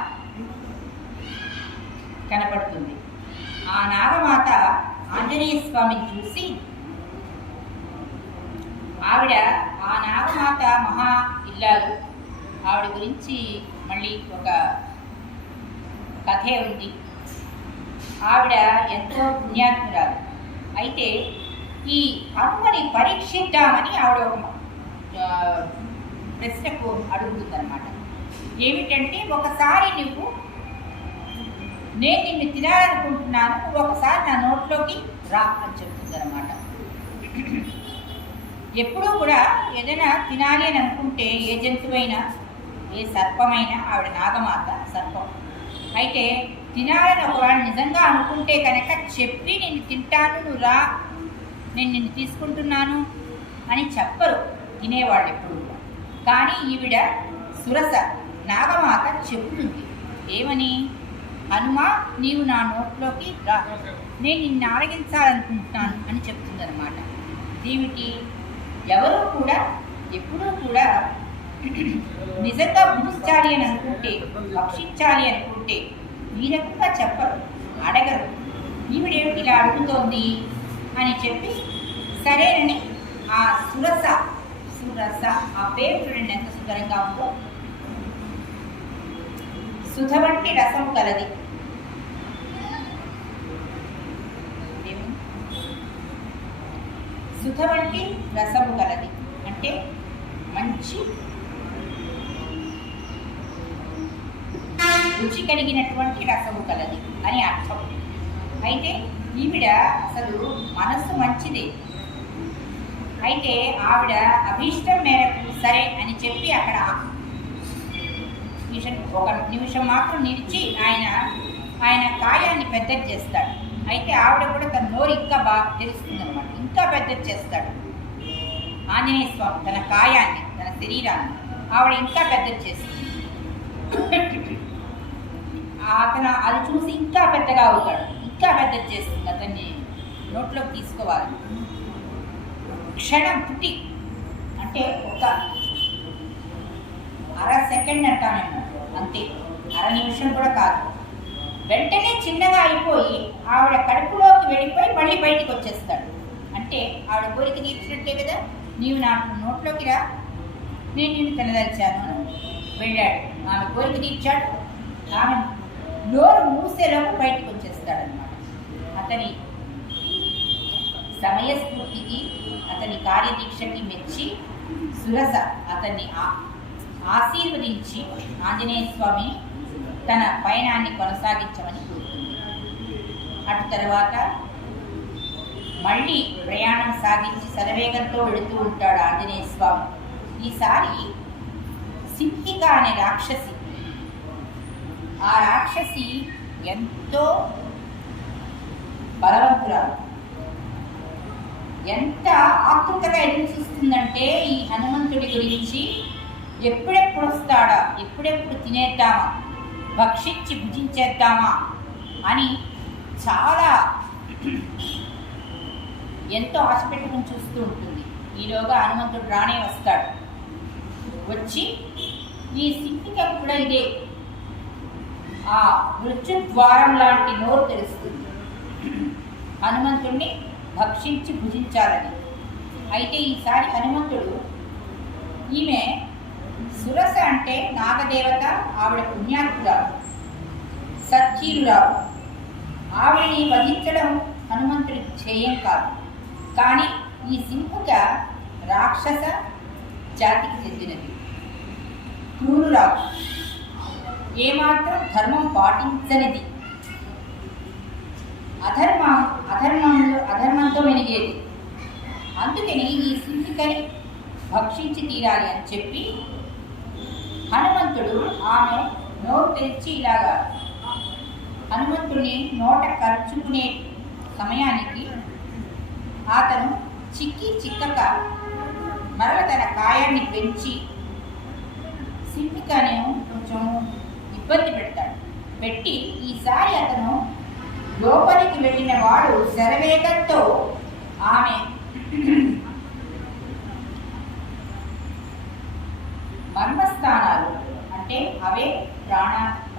కనపడుతుంది. ఆ నాగమాత ఆంజనేయ స్వామిని చూసి, ఆవిడ ఆ నాగమాత మహా ఇల్లాలు, ఆవిడ గురించి మళ్ళీ ఒక కథే ఉంది. ఆవిడ ఎంతో పుణ్యాత్మురాలు. అయితే ఈ హనుమని పరీక్షిద్దామని ఆవిడ ఒక ప్రశ్నకు అడుగుతుందన్నమాట. ఏమిటంటే, ఒకసారి నువ్వు నేను నిన్ను తినాలనుకుంటున్నాను, నువ్వు ఒకసారి నా నోట్లోకి రా అని చెప్తుందన్నమాట. ఎప్పుడూ కూడా ఏదైనా తినాలి అని అనుకుంటే ఏ జంతువైనా, ఏ సర్పమైనా, ఆవిడ నాగమాత సర్పం అయితే తినాలని ఒకవేళ నిజంగా అనుకుంటే కనుక చెప్పి నేను తింటాను, నువ్వు రా, నేను నిన్ను తీసుకుంటున్నాను అని చెప్పరు తినేవాళ్ళు ఎప్పుడు. కానీ ఈవిడ సురస నాగమాత చెప్తుంది, ఏమని? హనుమా, నీవు నా నోట్లోకి రా, నేను నిన్ను ఆరగించాలనుకుంటున్నాను అని చెప్తుందన్నమాట. దీనికి ఎవరు కూడా ఎప్పుడూ కూడా నిజంగా భుజించాలి అని అనుకుంటే, భక్షించాలి అనుకుంటే ఈ రకంగా చెప్పరు, అడగరు. ఈవిడేమిటి ఇలా అడుగుతోంది అని చెప్పి సరేనని ఆ సురస ఆ పేరు చూడండి ఎంత సుందరంగా ఉందో. సుధ వంటి రసం కలది. సుధ వంటి రసము కలది అంటే మంచి రుచి కలిగినటువంటి రసము కలది అని అర్థం. అయితే ఈవిడ అసలు మనస్సు మంచిది. అయితే ఆవిడ అభీష్టం మేరకు సరే అని చెప్పి అక్కడ ఒక నిమిషం మాత్రం నిలిచి ఆయన కాయాన్ని పెద్దది చేస్తాడు. అయితే ఆవిడ కూడా తన నోరు ఇంకా బాగా తెలుస్తుంది అనమాట, ఇంకా పెద్దది చేస్తాడు ఆంజనేయ స్వామి తన కాయాన్ని, తన శరీరాన్ని ఆవిడ ఇంకా పెద్దది చేస్తుంది. అతను అది చూసి ఇంకా పెద్దగా అవుతాడు, ఇంకా పెద్దది చేస్తుంది, అతన్ని నోట్లోకి తీసుకోవాలి. క్షణం తుటి అంటే ఒక అర సెకండ్ అంటాను అంతే, అర నిమిషం కూడా కాదు. వెంటనే చిన్నగా అయిపోయి ఆవిడ కడుపులోకి వెళ్ళిపోయి మళ్ళీ బయటికి వచ్చేస్తాడు. అంటే ఆవిడ కోరిక తీర్చినట్టే కదా, నీవు నా నోట్లోకి రా, నేను నిన్ను తినదలిచాను అని వెళ్ళాడు. ఆమె కోరిక తీర్చాడు. ఆమె నోరు మూసేలోపు బయటికి వచ్చేస్తాడనమాట. అతని సమయస్ఫూర్తికి, అతని కార్యదీక్షకి మెచ్చి సురస అతన్ని ఆశీర్వదించి ఆంజనేయ స్వామి తన పయనాన్ని కొనసాగించమని కోరుతుంది. అటు తర్వాత మళ్ళీ ప్రయాణం సాగించి శరవేగంతో వెళుతూ ఉంటాడు ఆంజనేయ స్వామి. ఈసారి సింహిక అనే రాక్షసి, ఆ రాక్షసి ఎంతో బలవంతురాలు. ఎంత ఆతృతగా ఎదురు చూస్తుందంటే ఈ హనుమంతుడి గురించి, ఎప్పుడెప్పుడు వస్తాడా, ఎప్పుడెప్పుడు తినేద్దామా, భక్షించి భుజించేద్దామా అని చాలా ఎంతో ఆశ పెట్టుకుని చూస్తూ ఉంటుంది. ఈలోగా హనుమంతుడు రానే వస్తాడు. వచ్చి ఈ సింహిక కూడా ఇదే ఆ మృత్యుద్వారం లాంటి నోరు తెలుస్తుంది హనుమంతుడిని భక్షించి భుజించాలని. అయితే ఈసారి హనుమంతుడు, ఈమె సురస అంటే నాగదేవత, ఆవిడ పుణ్యాత్మురాలు, సత్కీరురాలు. ఆవిడని వధించడం హనుమంతుడి ధ్యేయం కాదు. కానీ ఈ సింహిక రాక్షస జాతికి చెందినది, క్రూరురాలు, ఏమాత్రం ధర్మం పాటించనిది, అధర్మంతో మెలిగేది. అందుకని ఈ సింహికని భక్షించి తీరాలి అని చెప్పి హనుమంతుడు ఆమె నోరు తెరిచి ఇలాగా హనుమంతుడిని నోట కరుచుకునే సమయానికి అతను చిక్కక మరల తన కాయాన్ని పెంచి సింహికను కొంచెం ఇబ్బంది పెట్టి ఈసారి అతను లోపలికి వెళ్ళిన వాడు శరవేగంతో ఆమె మర్మస్థానాలు, అంటే అవే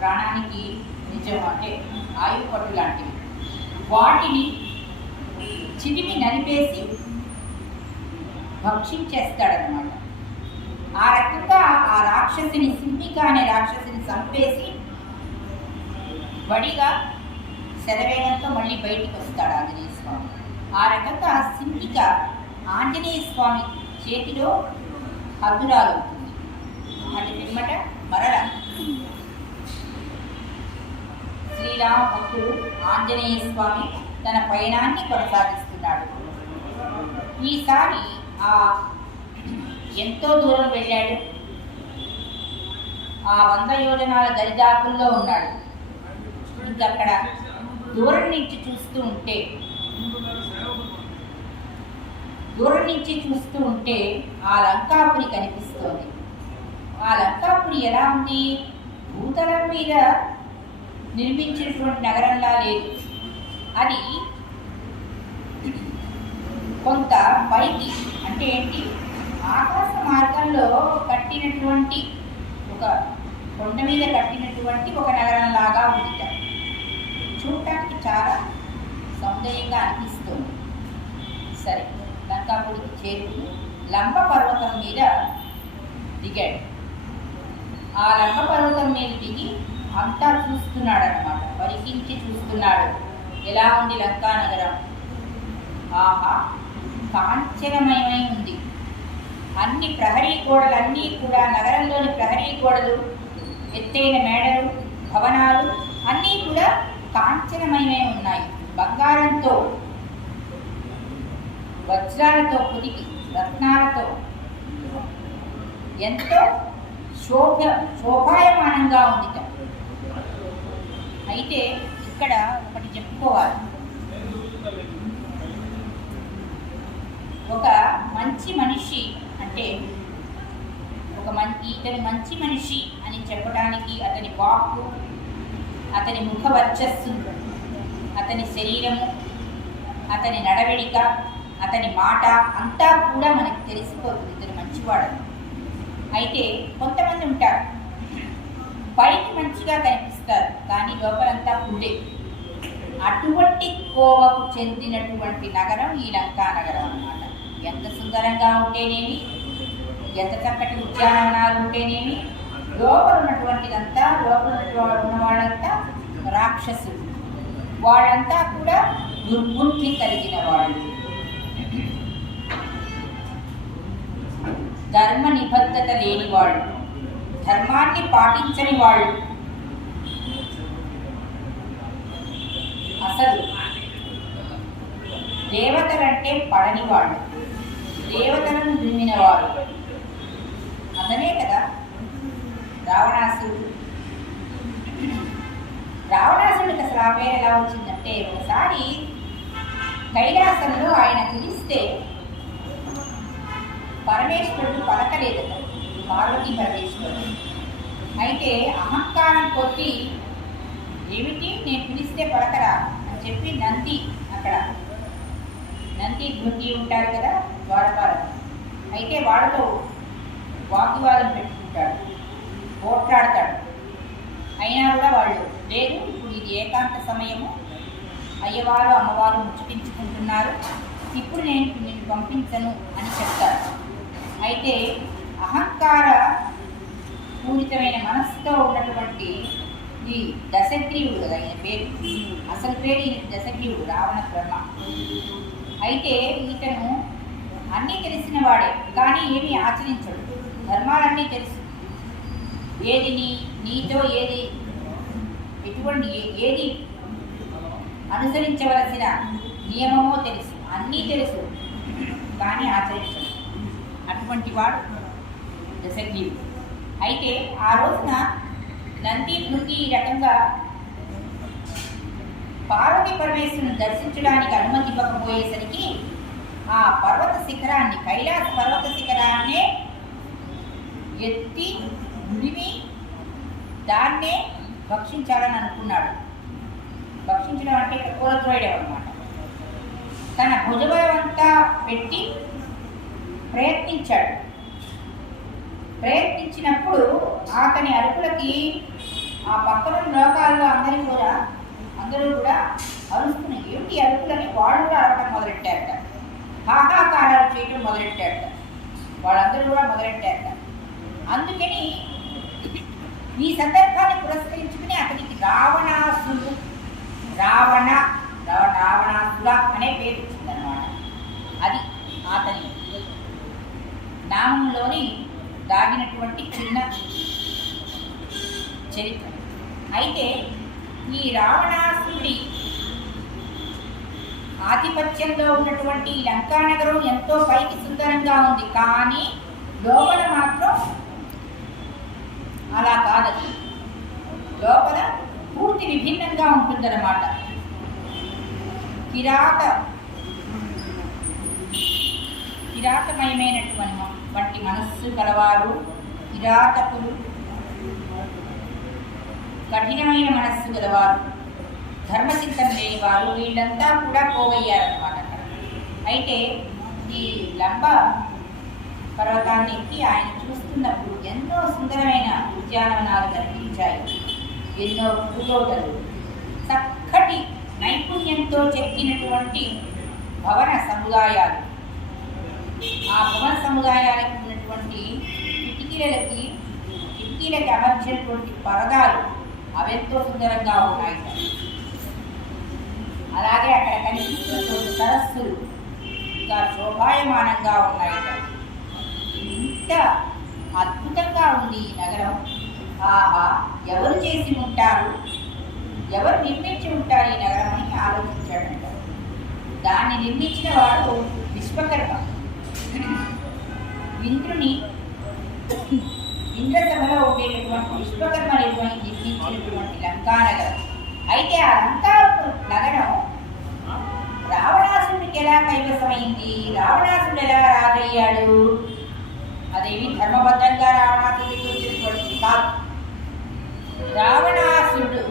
ప్రాణానికి నిజం, అంటే ఆయువు పట్టు లాంటివి, వాటిని చిరిమి నలిపేసి భక్షించేస్తాడనమాట. ఆ రకంగా ఆ రాక్షసిని, సింహిక అనే రాక్షసిని చంపేసి వడిగా శరవేగంతో మళ్ళీ బయటికి వస్తాడు ఆంజనేయ స్వామి. ఆ రకంగా సింహిక ఆంజనేయ స్వామి చేతిలో హతురాలవుతుంది. అటు పిమ్మట మరల శ్రీరామ భక్తుడు ఆంజనేయ స్వామి తన పయనాన్ని కొనసాగిస్తున్నాడు. ఈసారి ఎంతో దూరం వెళ్ళాడు. ఆ 100 యోజనాల దరిదాపుల్లో ఉన్నాడు. ఇంకక్కడ దూరం నుంచి చూస్తూ ఉంటే ఆ లంకాపురి కనిపిస్తోంది. ఆ లంకాపురి ఎలా ఉంది? భూతలం మీద నిర్మించినటువంటి నగరంలా లేదు. అది కొంత పైకి, అంటే ఏంటి, ఆకాశ మార్గంలో కట్టినటువంటి ఒక కొండ మీద కట్టినటువంటి ఒక నగరంలాగా ఉంది. చూడటానికి చాలా సౌందర్యంగా అనిపిస్తుంది. సరే, లంకాపురికి చేరుకుని లంబ పర్వతం మీద దిగాడు. ఆ లంబ పర్వతం మీద దిగి అంతా చూస్తున్నాడు అన్నమాట, పరికించి చూస్తున్నాడు. ఎలా ఉంది లంకా నగరం? ఆహా, కాంచనమయమై ఉంది. అన్ని ప్రహరీ గోడలన్నీ కూడా, నగరంలోని ప్రహరీ గోడలు, ఎత్తైన మేడలు, భవనాలు అన్నీ కూడా కాంచనమయమై ఉన్నాయి. బంగారంతో, వజ్రాలతో పొదిగి, రత్నాలతో ఎంతో శోభాయమానంగా ఉంది. అయితే ఇక్కడ ఒకటి చెప్పుకోవాలి. ఒక మంచి మనిషి అంటే ఇతని మంచి మనిషి అని చెప్పడానికి అతని వాక్కు, అతని ముఖ వర్చస్సు, అతని శరీరము, అతని నడవడిక, అతని మాట అంతా కూడా మనకి తెలిసిపోతుంది ఇతను మంచివాడని. అయితే కొంతమంది ఉంటారు, పైకి మంచిగా కనిపిస్తారు కానీ లోపలంతా పుండే. అటువంటి కోవకు చెందినటువంటి నగరం ఈ లంకా నగరం అన్నమాట. ఎంత సుందరంగా ఉంటేనేమి, ఎంత చక్కటి ఉద్యానవనాలు ఉంటేనేమి, లోపల ఉన్నటువంటిదంతా, లోపల ఉన్న వాళ్ళంతా రాక్షసులు, వాళ్ళంతా కూడా దుర్బుద్ధి కలిగిన వాళ్ళు, ధర్మ నిబద్ధత లేని వాళ్ళు, ధర్మాన్ని పాటించని వాళ్ళు. అసలు దేవతలంటే పడనివాడు, దేవతలను దుమ్మినవాడు అతనే కదా రావణాసురుడు. రావణాసురుడికి అసలు ఆ పేరు ఎలా వచ్చిందంటే, ఒకసారి కైలాసంలో ఆయన పిలిస్తే పరమేశ్వరుడు పలకలేదట, పార్వతీ పరమేశ్వరుడు. అయితే అహంకారం కొద్ది ఏమిటి నేను పిలిస్తే పలకరా అని చెప్పి నంది, అక్కడ నంది భృంగి ఉంటారు కదా ద్వారపాలకులు, అయితే వాళ్ళతో వాగ్వివాదం పెట్టుకుంటాడు, పోట్లాడతాడు. అయినా కూడా వాళ్ళు లేదు, ఇప్పుడు ఇది ఏకాంత సమయము, అయ్యవారు అమ్మవారు ముచ్చటించుకుంటున్నారు, ఇప్పుడు నేను నిన్ను పంపించను అని చెప్తారు. అయితే అహంకార పూరితమైన మనస్సుతో ఉన్నటువంటి ఈ దశగ్రీవుడు కదా ఆయన పేరు, అసలు పేరు ఈయన దశగ్రీవుడు, రావణ బ్రహ్మ. అయితే ఇతను అన్నీ తెలిసిన వాడే కానీ ఏమీ ఆచరించడు, ధర్మాలన్నీ తెలుసు, ఏది నీతో ఏది ఎటువంటి ఏది అనుసరించవలసిన నియమమో తెలుసు, అన్నీ తెలుసు కానీ ఆచరించడు, అటువంటి వాడు దశగ్రీవుడు. అయితే ఆ రోజున నంది భృంగి ఈ రకంగా పార్వతీ పరమేశ్వరుని దర్శించడానికి అనుమతి ఇవ్వకపోయేసరికి ఆ పర్వత శిఖరాన్ని, కైలాస పర్వత శిఖరాన్నే ఎత్తి ముడివి దాన్నే భక్షించాలని అనుకున్నాడు. భక్షించడం అంటే కూరద్రోయడం అన్నమాట. తన భుజబలమంతా పెట్టి ప్రయత్నించాడు. ప్రయత్నించినప్పుడు అతని అరుపులకి ఆ పక్కన లోకాల్లో అందరూ కూడా అరుస్తున్నాయి. ఏమిటి అరుపులని వాళ్ళు కూడా అరవడం మొదలెట్టారట, హాహాకారాలు చేయడం మొదలెట్టారట, వాళ్ళందరూ కూడా మొదలెట్టారట. అందుకని ఈ సందర్భాన్ని పురస్కరించుకుని అతనికి రావణాసుర అనే పేరు వచ్చిందన్నమాట. అది అతని నామంలోని దాగినటువంటి చిన్న చరిత్ర. అయితే ఈ రావణాసురుడి ఆధిపత్యంలో ఉన్నటువంటి లంకానగరం ఎంతో పైకి సుందరంగా ఉంది, కానీ లోపల మాత్రం అలా కాదు, లోపల పూర్తి విభిన్నంగా ఉంటుందన్నమాట. కిరాతమయమైనటువంటి మనస్సు కలవారు, కిరాతకులు, కఠినమైన మనస్సు గలవారు, ధర్మచింతన లేని వారు, వీళ్ళంతా కూడా పోగయ్యారన్నమాట. అయితే ఈ లంబ పర్వతాన్ని ఎక్కి ఆయన చూస్తున్నప్పుడు ఎన్నో సుందరమైన ఉద్యానవనాలు కనిపించాయి, ఎన్నో పూతోటలు, చక్కటి నైపుణ్యంతో చెక్కినటువంటి భవన సముదాయాలు, ఆ భవన సముదాయాలకు ఉన్నటువంటి కిటికీలకి అమర్చినటువంటి పరదాలు అవెంతో సుందరంగా ఉన్నాయి. అలాగే అక్కడ కనిపిస్తున్నటువంటి సరస్సులు ఇంకా శోభాయమానంగా ఉన్నాయి. ఇంత అద్భుతంగా ఉంది ఈ నగరం. ఆహా, ఎవరు చేసి ఉంటారు, ఎవరు నిర్మించి ఉంటారు ఈ నగరం అని ఆలోచించాడంట. దాన్ని నిర్మించిన వాడు విశ్వకర్మ. ఇంద్రసభలో ఉండేటటువంటి విశ్వకర్మ నిర్మించినటువంటి లంకానగరం. అయితే ఆ లంకా నగరం రావణాసురుడికి ఎలా కైవసమైంది, రావణాసురుడు ఎలా రాజయ్యాడు, అదేమి ధర్మబద్ధంగా రావణాసురుడికి వచ్చినటువంటి కాదు. రావణాసురుడు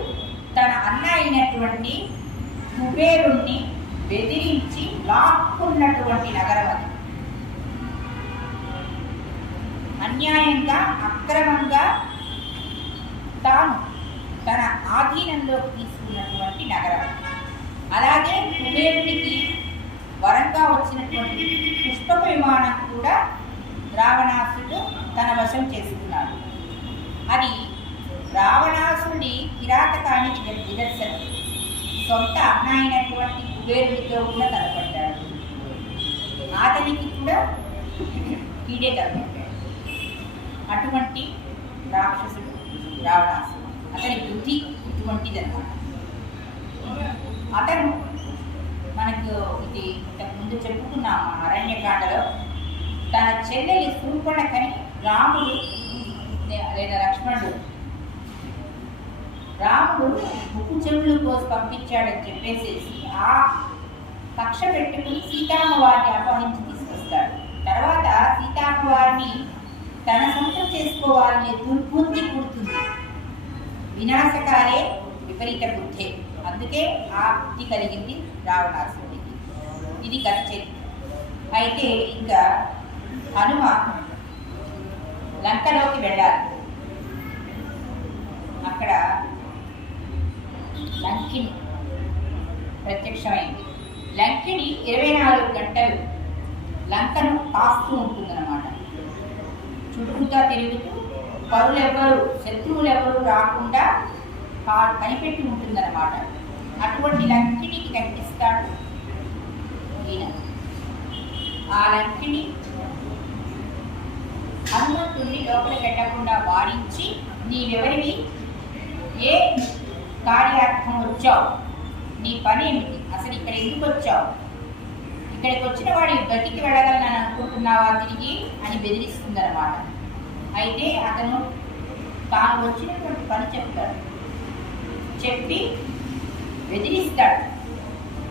తన అన్న అయినటువంటి కుబేరుణ్ణి బెదిరించి లాక్కున్నటువంటి నగరం అది. అన్యాయంగా అక్రమంగా తాను తన ఆధీనంలోకి తీసుకున్నటువంటి నగరం. అలాగే కుబేరుడికి వరంగా వచ్చినటువంటి పుష్పక విమానం కూడా రావణాసురుడు తన వశం చేసుకున్నాడు. అది రావణాసురుడి కిరాతకానికి నిదర్శనం. సొంత అన్న అయినటువంటి కుబేరుడితో కూడా తలపడ్డాడు, అతనికి కూడా కీడే తలపడ్డాడు. అటువంటి రాక్షసుడు రావణాసురుడు. అతని బుద్ధి ఇటువంటిదన్నమాట. అతను మనకు ఇది ఇంతకుముందు చెప్పుకున్నాం అరణ్యకాండలో. తన చెల్లెలి శూర్పణఖని రాముడు లేదా లక్ష్మణుడు ముక్కు చెవులు కోసి పంపించాడని చెప్పేసేసి ఆ కక్ష పెట్టుకుని సీతమ్మ వారిని అపహరించి తీసుకొస్తాడు. తర్వాత సీతమ్మ వారిని తన సొంతం చేసుకోవాలనే దుర్బుద్ధి పుడుతుంది. వినాశకాలే విపరీత బుద్ధే. అందుకే ఆ బుద్ధి కలిగింది రావణాసురుడికి. ఇది కథ చరిత్ర. అయితే ఇంకా హనుమ లంకలోకి వెళ్ళాలి. అక్కడ లంకిని ప్రత్యక్షమైంది. లంకిని 24 గంటలు లంకను కాస్తూ ఉంటుందన్నమాట. చుట్టూతా తిరుగుతూ శత్రువులెవరు రాకుండా కనిపెట్టి ఉంటుందన్నమాట. అటువంటి లంకినికి కనిపిస్తాడు ఈయన. ఆ లంకిని హనుమంతుడిని లోపలికి వెళ్ళకుండా వారించి, నీవెవరివి, ఏ కార్యార్థం వచ్చావు, నీ పని ఏమిటి, అసలు ఇక్కడ ఎందుకు వచ్చావు, ఇక్కడికి వచ్చిన వాడి బతికి వెళ్ళగలనని అనుకుంటున్నావా తిరిగి అని బెదిరిస్తుందన్నమాట. అయితే అతను తాను వచ్చినటువంటి పని చెప్తాడు, చెప్పి బెదిరిస్తాడు.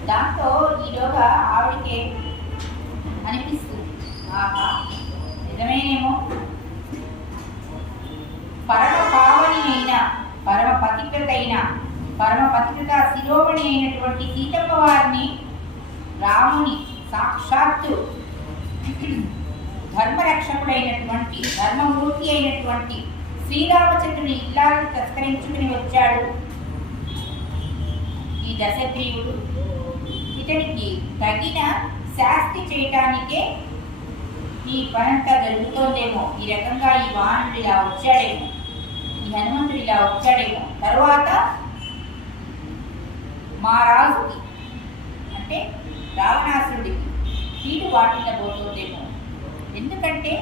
దాంతో ఈలోగా ఆవిడికే అనిపిస్తుంది, ఆహా నిజమేనేమో, పరమ పావని అయిన పరమ పతివ్రత శిరోమణి అయినటువంటి సీతమ్మ వారిని, రాముని సాక్షాత్తు ధర్మరక్షకుడైనటువంటి ధర్మమూర్తి అయినటువంటి శ్రీరామచంద్రుని ఇల్లాలను తస్కరించుకుని వచ్చాడు ఈ దశగ్రీవుడు. ఇతనికి తగిన శాస్తి చేయటానికే ఈ పనంతా జరుగుతోందేమో. ఈ రకంగా ఈ వానరుడు ఇలా వచ్చాడేమో, ఈ హనుమంతుడు ఇలా వచ్చాడేమో. తరువాత మా రాజుకి అంటే రావణాసురుడికి కీడు వాటిల్లబోతోందేమో. ఎందుకంటే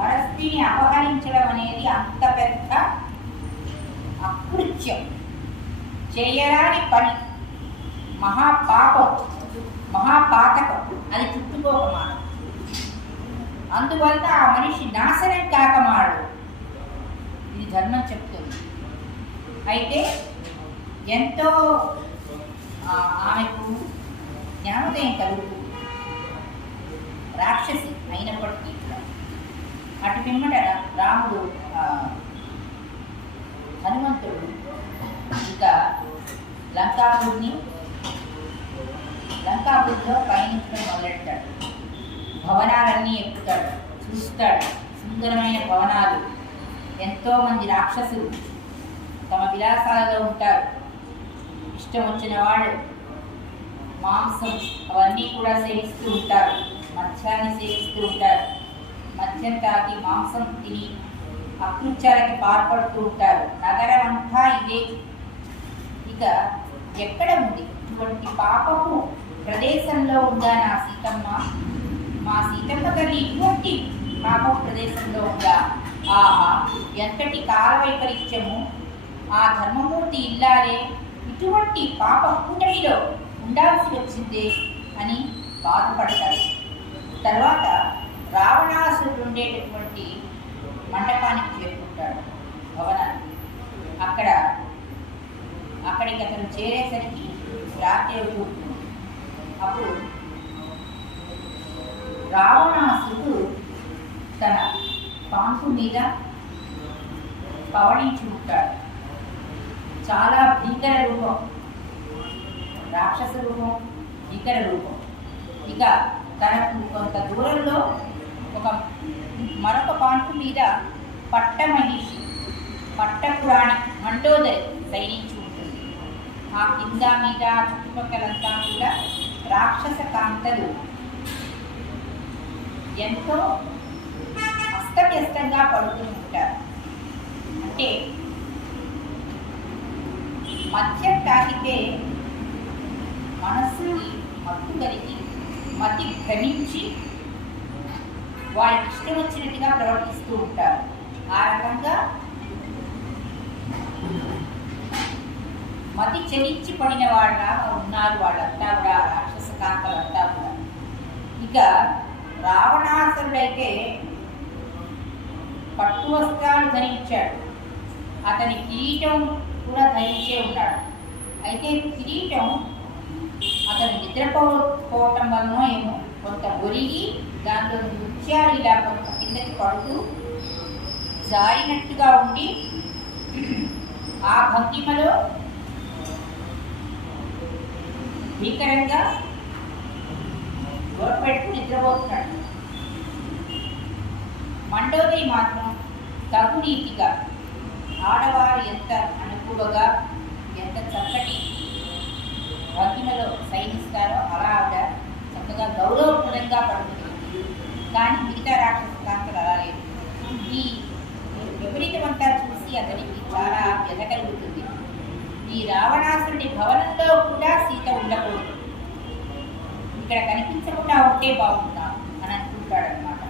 పరస్త్రీని అపహరించడం అనేది అంత పెద్ద అకృత్యం, చేయరాని పని, మహాపాతకం, అది చుట్టుకోకమాడు. అందువల్ల ఆ మనిషి నాశనం కాకమాడు. ఇది ధర్మం చెప్తుంది. అయితే ఎంతో ఆమెకు జ్ఞానోదయం కలుగుతుంది, రాక్షసి అయినప్పటికీ కూడా. అటు పిమ్మట రాముడు హనుమంతుడు ఇక లంకాపూర్లో పయనించడం మొదలెడతాడు. భవనాలన్నీ ఎక్కుతాడు, చూస్తాడు. సుందరమైన భవనాలు, ఎంతోమంది రాక్షసులు తమ విలాసాలలో ఉంటారు. ఇష్టం వచ్చిన వాడు మాంసం అవన్నీ కూడా సేవిస్తూ ఉంటారు, మద్యాన్ని సేవిస్తూ ఉంటారు. మద్యం తాగి మాంసం తిని అకృత్యాలకి పాల్పడుతూ ఉంటారు. నగరం అంతా ఇదే. ఇక ఎక్కడ ఉంది ఇటువంటి పాపపు ప్రదేశంలో ఉందా నా సీతమ్మ? మా సీతమ్మ తల్లి ఇటువంటి పాపపు ప్రదేశంలో ఉందా? ఆహా, ఎంతటి కాలవైపరీత్యము! ఆ ధర్మమూర్తి ఇల్లాలే ఇటువంటి పాప కూటమిలో ఉండాల్సి వచ్చిందే అని బాధపడతారు. తర్వాత రావణాసురుడు ఉండేటటువంటి మండపానికి చేరుకుంటాడు, భవనానికి. అక్కడికి అతను చేరేసరికి రాత్రి అవుతుంది. అప్పుడు రావణాసురుడు తన పాంపు మీద పవళించి ఉంటాడు. చాలా భీకర రూపం, రాక్షస రూపం, భీకర రూపం. ఇక తనకు కొంత దూరంలో మరొక పాంపు మీద పట్టమహిషి, పట్టపురాణి, మండోదరి శయనించి ఉంటుంది. ఆ కింద మీద చుట్టుపక్కలంతా కూడా రాక్షస కాంతలు ఎంతో అస్తవ్యస్తంగా పడుతూ ఉంటారు. అంటే మద్యం తాగితే మనస్సుకి మత్తు కలిగి మతి భ్రమించి వారికి ఇష్టం వచ్చినట్టుగా ప్రవర్తిస్తూ ఉంటారు. ఆ రకంగా మతి చెలించి పడిన వాళ్ళ ఉన్నారు వాళ్ళంతా కూడా, రాక్షస కాంతలంతా కూడా. ఇక రావణాసురుడైతే పట్టు వస్త్రాలు ధరించాడు, అతని కిరీటం కూడా ధరించే ఉన్నాడు. అయితే కిరీటం అతను నిద్రపోవటం వలన ఏమో కొంత ఒరిగి దాంట్లో నృత్యాలు ఇలా కొంత కిందకి పడుతూ జారినట్టుగా ఉండి ఆ భంగిమలో భీకరంగా గొడపెడుతూ నిద్రపోతున్నాడు. మండోదరి మాత్రం తగు రీతిగా ఆడవారు ఎంత అనుకువగా ఎంత చక్కటి భంగిమలో సైనిస్తారో అలా ఆవిడ చక్కగా గౌరవప్రదంగా పడుతుంది. కానీ మిగతా రాక్షస కాంతలు అలా లేదు. ఈ విపరీతమంతా చూసి అతనికి చాలా వ్యధ కలుగుతుంది. ఈ రావణాసురుడి భవనంలో కూడా సీత ఉండకూడదు, ఇక్కడ కనిపించకుండా ఉంటే బాగుందా అని అనుకుంటాడనమాట.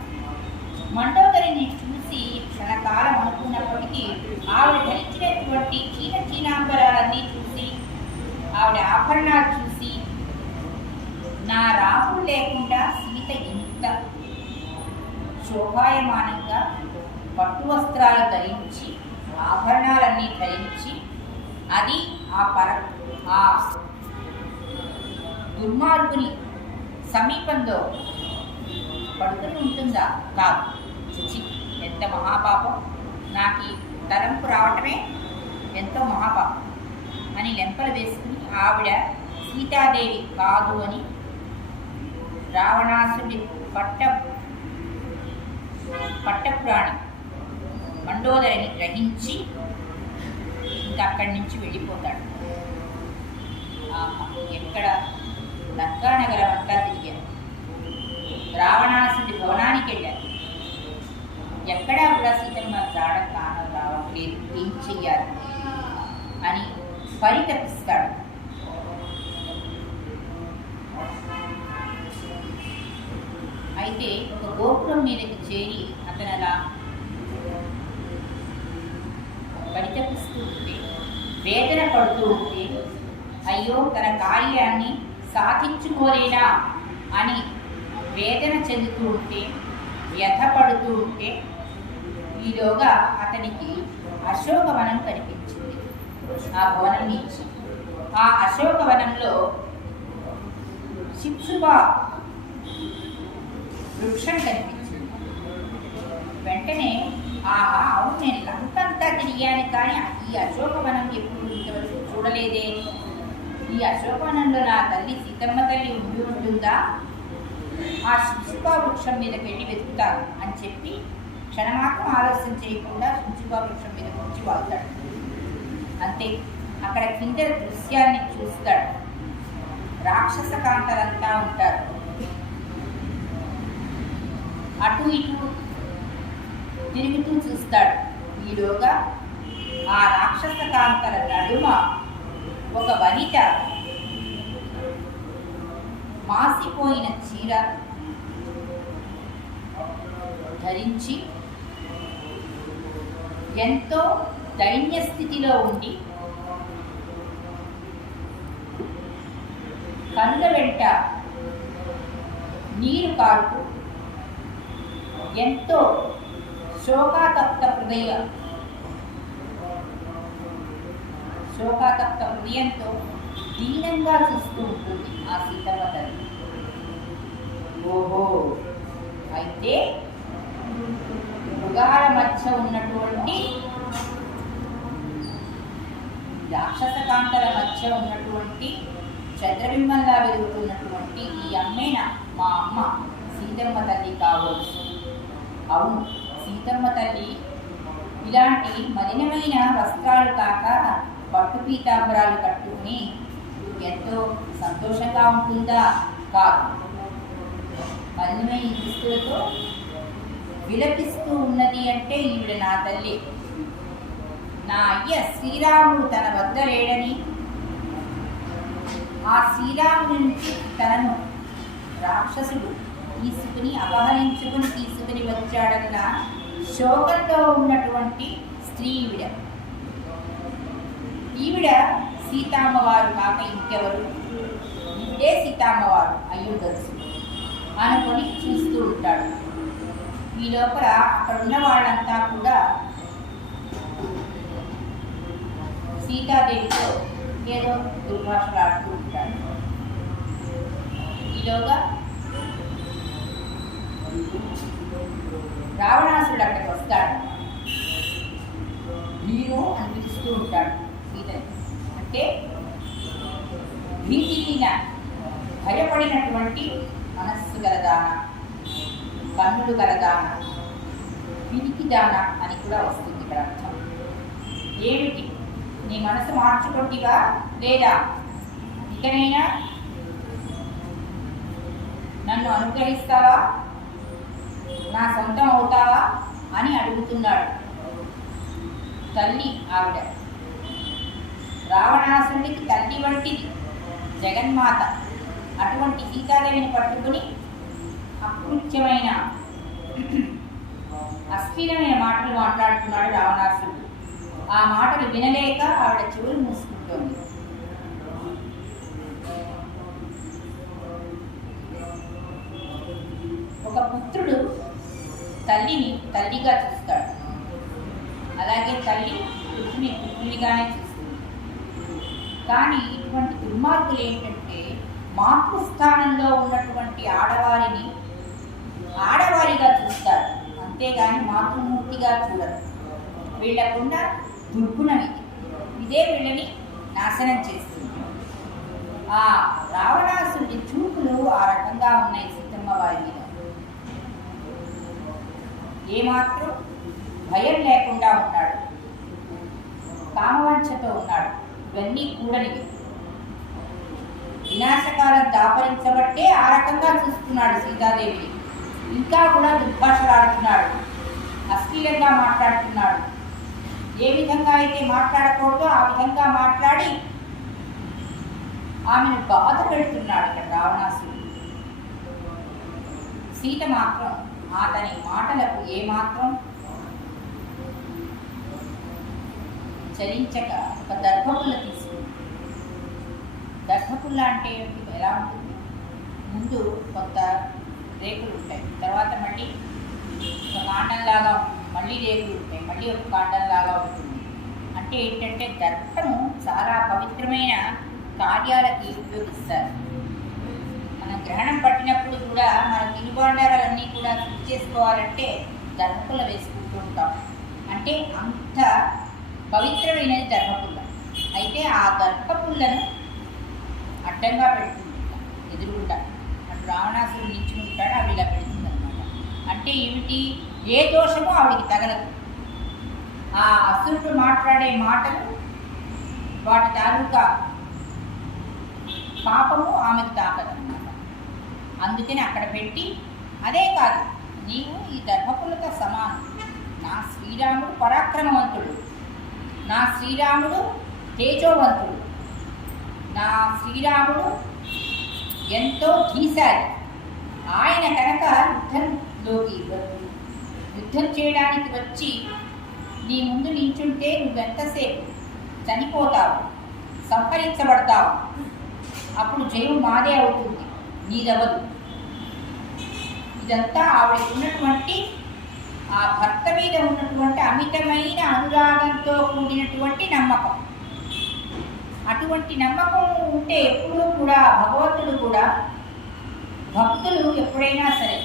మండోదరిని చూసి క్షణకాలం అనుకున్నప్పటికీ ఆవిడ ధరించినటువంటి చీనాంబరాలన్నీ చూసి, ఆవిడ ఆభరణాలు చూసి, నా రాహుడు లేకుండా సీత ఇంత శోభాయమానంగా పట్టు వస్త్రాలు ధరించి ఆభరణాలన్నీ ధరించి అది ఆ దుర్మార్గుని సమీపంలో పడుకుని ఉంటుందా? కాదు. చిచి, ఎంత మహాపాపం, నాకు ఈ తలంపు రావటమే ఎంతో మహాపాపం అని లెంపలు వేసుకుని ఆవిడ సీతాదేవి కాదు అని రావణాసుడి పట్టపురాణి మండోదరిని గ్రహించి ఇంకా అక్కడి నుంచి వెళ్ళిపోతాడు. ఎక్కడ లంకానగరం అంతా తిరిగారు, రావణాసుడి భవనానికి వెళ్ళారు. ఎక్కడా కూడా సీతమ్మ జాడ కానం రావట్లేదు, ఏం చెయ్యాలి అని పరితపిస్తాడు. అయితే ఒక గోపురం మీదకి చేరి అతను అలా పరితపిస్తూ ఉంటే, వేదన పడుతూ ఉంటే, అయ్యో తన కార్యాన్ని సాధించుకోలేనా అని వేదన చెందుతూ ఉంటే, వ్యధపడుతూ ఉంటే, ఈలోగా అతనికి అశోకవనం కనిపించింది. ఆ భవనం నుంచి ఆ అశోకవనంలో శిక్షుభ వృక్షం కనిపించింది. వెంటనే ఆహా, అవును, నేను లంకంతా తిరిగాను కానీ ఈ అశోకవనం ఎప్పుడు ఇంతవరకు చూడలేదే, ఈ అశోకవనంలో నా తల్లి సీతమ్మ తల్లి ఉండి ఉంటుందా, ఆ శిక్షుభ వృక్షం మీదకి వెళ్ళి వెతుకుతాను అని చెప్పి క్షణమాత్రం ఆలస్యం చేయకుండా శిక్షుభ వృక్షం మీద కూర్చి వాళ్తాడు. అంతే, అక్కడ కింద దృశ్యాన్ని చూస్తాడు. రాక్షస కాంతలంతా ఉంటారు. అటు ఇటు తిరుగుతూ చూస్తాడు. ఈలోగా ఆ రాక్షస కాంతల నడుమ ఒక వనిత మాసిపోయిన చీర ధరించి ఎంతో దైన్య స్థితిలో ఉండి కళ్ళ వెంట నీరు కారుతూ ఎంతో శోకాతప్త హృదయంతో దీనంగా చూస్తూ ఉంటుంది ఆ సీతమ్మ తల్లి. ఓహో, అయితే మృగాల మధ్య ఉన్నటువంటి రాక్షస కాంతల మధ్య ఉన్నటువంటి చంద్రబింబంలా వెలుగుతున్నటువంటి ఈ అమ్మేనా మా అమ్మ సీతమ్మ తల్లి కావచ్చు. అవును, సీతమ్మ తల్లి ఇలాంటి మలినమైన వస్త్రాలు కాక పట్టు పీతాంబరాలు కట్టుకుని ఎంతో సంతోషంగా ఉంటుందా? కాదు, మలినమైన దుస్తులతో విలపిస్తూ ఉన్నది అంటే ఈవిడ నా తల్లి. నా అయ్య శ్రీరాముడు తన వద్ద లేడని, ఆ శ్రీరాముడి నుంచి తనను రాక్షసుడు అపహరించుకుని తీసుకుని వచ్చాడన్న శోకంలో ఉన్నటువంటి స్త్రీ ఈవిడ సీతమ్మవారు కాక ఇంకెవరు, ఇదే సీతమ్మవారు అయ్యుండొచ్చు అనుకొని చూస్తూ ఉంటాడు. ఈ లోపల అక్కడ ఉన్న వాళ్ళంతా కూడా సీతాదేవితో ఏదో దుర్భాషలాడుతూ ఉంటాడు. ఈలోగా రావణాసురుడు అక్కడికి వస్తాడు. భీము అని పిలుస్తూ ఉంటాడు సీతని. అంటే భీతిన భయపడినటువంటి మనస్సు గలదాన, కన్నులు గలదాన, పిరికిదాన అని కూడా వస్తుంది ఇక్కడ అర్థం. ఏమిటి, నీ మనసు మార్చుకుంటివా లేదా, ఇకనైనా నన్ను అనుగ్రహిస్తావా, నా సొంతం అవుతావా అని అడుగుతున్నాడు. తల్లి ఆవిడ, రావణాసురుడికి తల్లి వంటిది జగన్మాత. అటువంటి సీతాదేవిని పట్టుకుని అకృత్యమైన అస్థిరమైన మాటలు మాట్లాడుతున్నాడు రావణాసురుడు. ఆ మాటలు వినలేక ఆవిడ చెవులు మూసుకుంటోంది. ఒక పుత్రుడు తల్లిని తల్లిగా చూస్తాడు, అలాగే తల్లి పుత్రుని పుత్రునిగానే చూస్తుంది. కానీ ఇటువంటి దుర్మార్గులు ఏంటంటే మాతృస్థానంలో ఉన్నటువంటి ఆడవారిని ఆడవారిగా చూస్తారు, అంతేగాని మాతృమూర్తిగా చూడరు. వీళ్ళకున్న దుర్గుణం ఇదే వీళ్ళని నాశనం చేస్తుంది. ఆ రావణాసురుడి చూపులు ఆ రకంగా ఉన్నాయి సీతమ్మ వారి మీద. ఏమాత్రం భయం లేకుండా ఉన్నాడు, కామవంచతో ఉన్నాడు. ఇవన్నీ కూడనివి. వినాశకాలం దాపరించబట్టే ఆ రకంగా చూస్తున్నాడు సీతాదేవిని. ఇంకా కూడా దుర్భాషలాడుతున్నాడు, అశ్లీలంగా మాట్లాడుతున్నాడు. ఏ విధంగా అయితే మాట్లాడకూడదో ఆ విధంగా మాట్లాడి ఆమెను బాధ పెడుతున్నాడు ఇక్కడ రావణాసురుడు. సీత మాత్రం అతని మాటలకు ఏమాత్రం చలించక ఒక దర్భపుల్ల తీసుకుంది. దర్భపుల్ల అంటే ఎలా ఉంటుంది, ముందు కొంత రేకులు ఉంటాయి, తర్వాత మళ్ళీ ఒక కాండంలాగా మళ్ళీ రేకులు ఉంటాయి, మళ్ళీ ఒక కాండంలాగా ఉంటుంది. అంటే ఏంటంటే దర్భను చాలా పవిత్రమైన కార్యాలకి ఉపయోగిస్తారు. మనం గ్రహణం పట్టినప్పుడు కూడా మన తినుబండారాలన్నీ కూడా శుద్ధి చేసుకోవాలంటే దర్భపుల్ల వేసుకుంటూ ఉంటాం. అంటే అంత పవిత్రమైనది దర్భపుల్ల. అయితే ఆ దర్భపుల్లను అడ్డంగా పెడుతుంది ఎదురుగుండా. అటు రావణాసురుడు నించుకుంటాడు, ఆవిడ ఇలా పెడుతుంది అనమాట. అంటే ఏమిటి, ఏ దోషమో ఆవిడికి తగలదు. ఆ అసురుడు మాట్లాడే మాటలు వాటి తాలూకా పాపము ఆమెకు తాకదన్నమాట. అందుకని అక్కడ పెట్టి, అదే కాదు, నీవు ఈ దర్భపులతో సమానం. నా శ్రీరాముడు పరాక్రమవంతుడు, నా శ్రీరాముడు తేజోవంతుడు, నా శ్రీరాముడు ఎంతో ధీశాలి. ఆయన కనుక యుద్ధం చేయడానికి వచ్చి నీ ముందు నించుంటే నువ్వెంతసేపు చనిపోతావు, సంహరించబడతావు. అప్పుడు జయం మాదే అవుతుంది, నీదవదు. ఇదంతా ఆవిడకి ఉన్నటువంటి ఆ భర్త మీద ఉన్నటువంటి అమితమైన అనురాగంతో కూడినటువంటి నమ్మకం. అటువంటి నమ్మకం ఉంటే ఎప్పుడూ కూడా భగవంతుడు కూడా, భక్తులు ఎప్పుడైనా సరే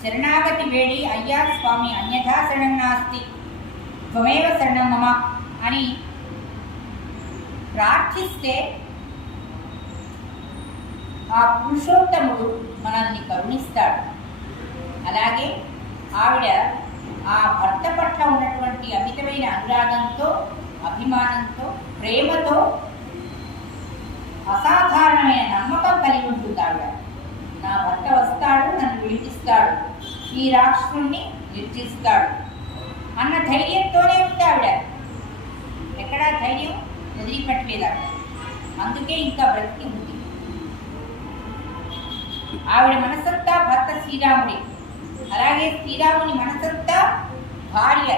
శరణాగతి వేడి, అయ్యా స్వామి అన్యథా శరణం నాస్తి త్వమేవ శరణం మమ అని ప్రార్థిస్తే ఆ పురుషోత్తముడు మనల్ని కరుణిస్తాడు. అలాగే ఆవిడ ఆ భర్త పట్ల ఉన్నటువంటి అమితమైన అనురాగంతో, అభిమానంతో, ప్రేమతో, అసాధారణమైన నమ్మకం కలిగి ఉంటుంది ఆవిడ. నా భర్త వస్తాడు, నన్ను విడిపిస్తాడు, ఈ రాక్షసుని నిర్జిస్తాడు అన్న ధైర్యంతోనే ఉంది ఆవిడ. ఎక్కడా ధైర్యం వదిలిపెట్టలేదు ఆవిడ. అందుకే ఇంకా బ్రతికి ఉంది. ఆవిడ మనసంతా భర్త శ్రీరాముడే, అలాగే శ్రీరాముని మనసంతా భార్య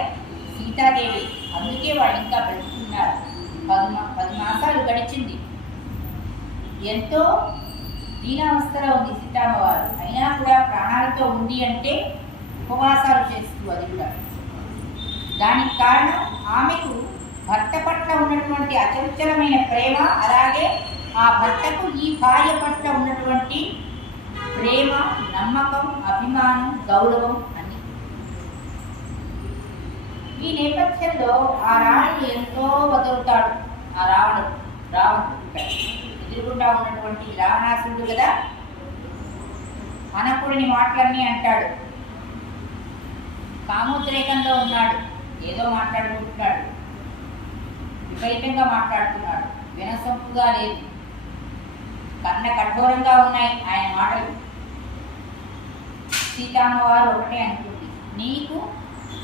సీతాదేవి. అందుకే వాళ్ళు ఇంకా బ్రతుకున్నారు. 10 మాసాలు గడిచింది. ఎంతో దీనావస్థలో ఉంది సీతమ్మవారు. అయినా కూడా ప్రాణాలతో ఉంది అంటే ఉపవాసాలు చేస్తూ, అది కూడా దానికి కారణం ఆమెకు భర్త పట్ల ఉన్నటువంటి అచంచలమైన ప్రేమ, అలాగే ఆ భర్తకు ఈ భార్య పట్ల ఉన్నటువంటి ప్రేమ, నమ్మకం, అభిమానం, గౌరవం అన్ని. ఈ నేపథ్యంలో ఆ రావణుడు ఎంతో వదులుతాడు. ఆ రావణుడు ఎదురుగుండా ఉన్నటువంటి రావణాసురుడు కదా, అనకూడని మాటలన్నీ అంటాడు. కామోద్రేకంలో ఉన్నాడు, ఏదో మాట్లాడుకుంటున్నాడు, విపరీతంగా మాట్లాడుతున్నాడు, వినసొంపుగా లేదు, కన్న కఠోరంగా ఉన్నాయి ఆయన మాటలు. సీతమ్మవారు ఒకటే అనుకుంది, నీకు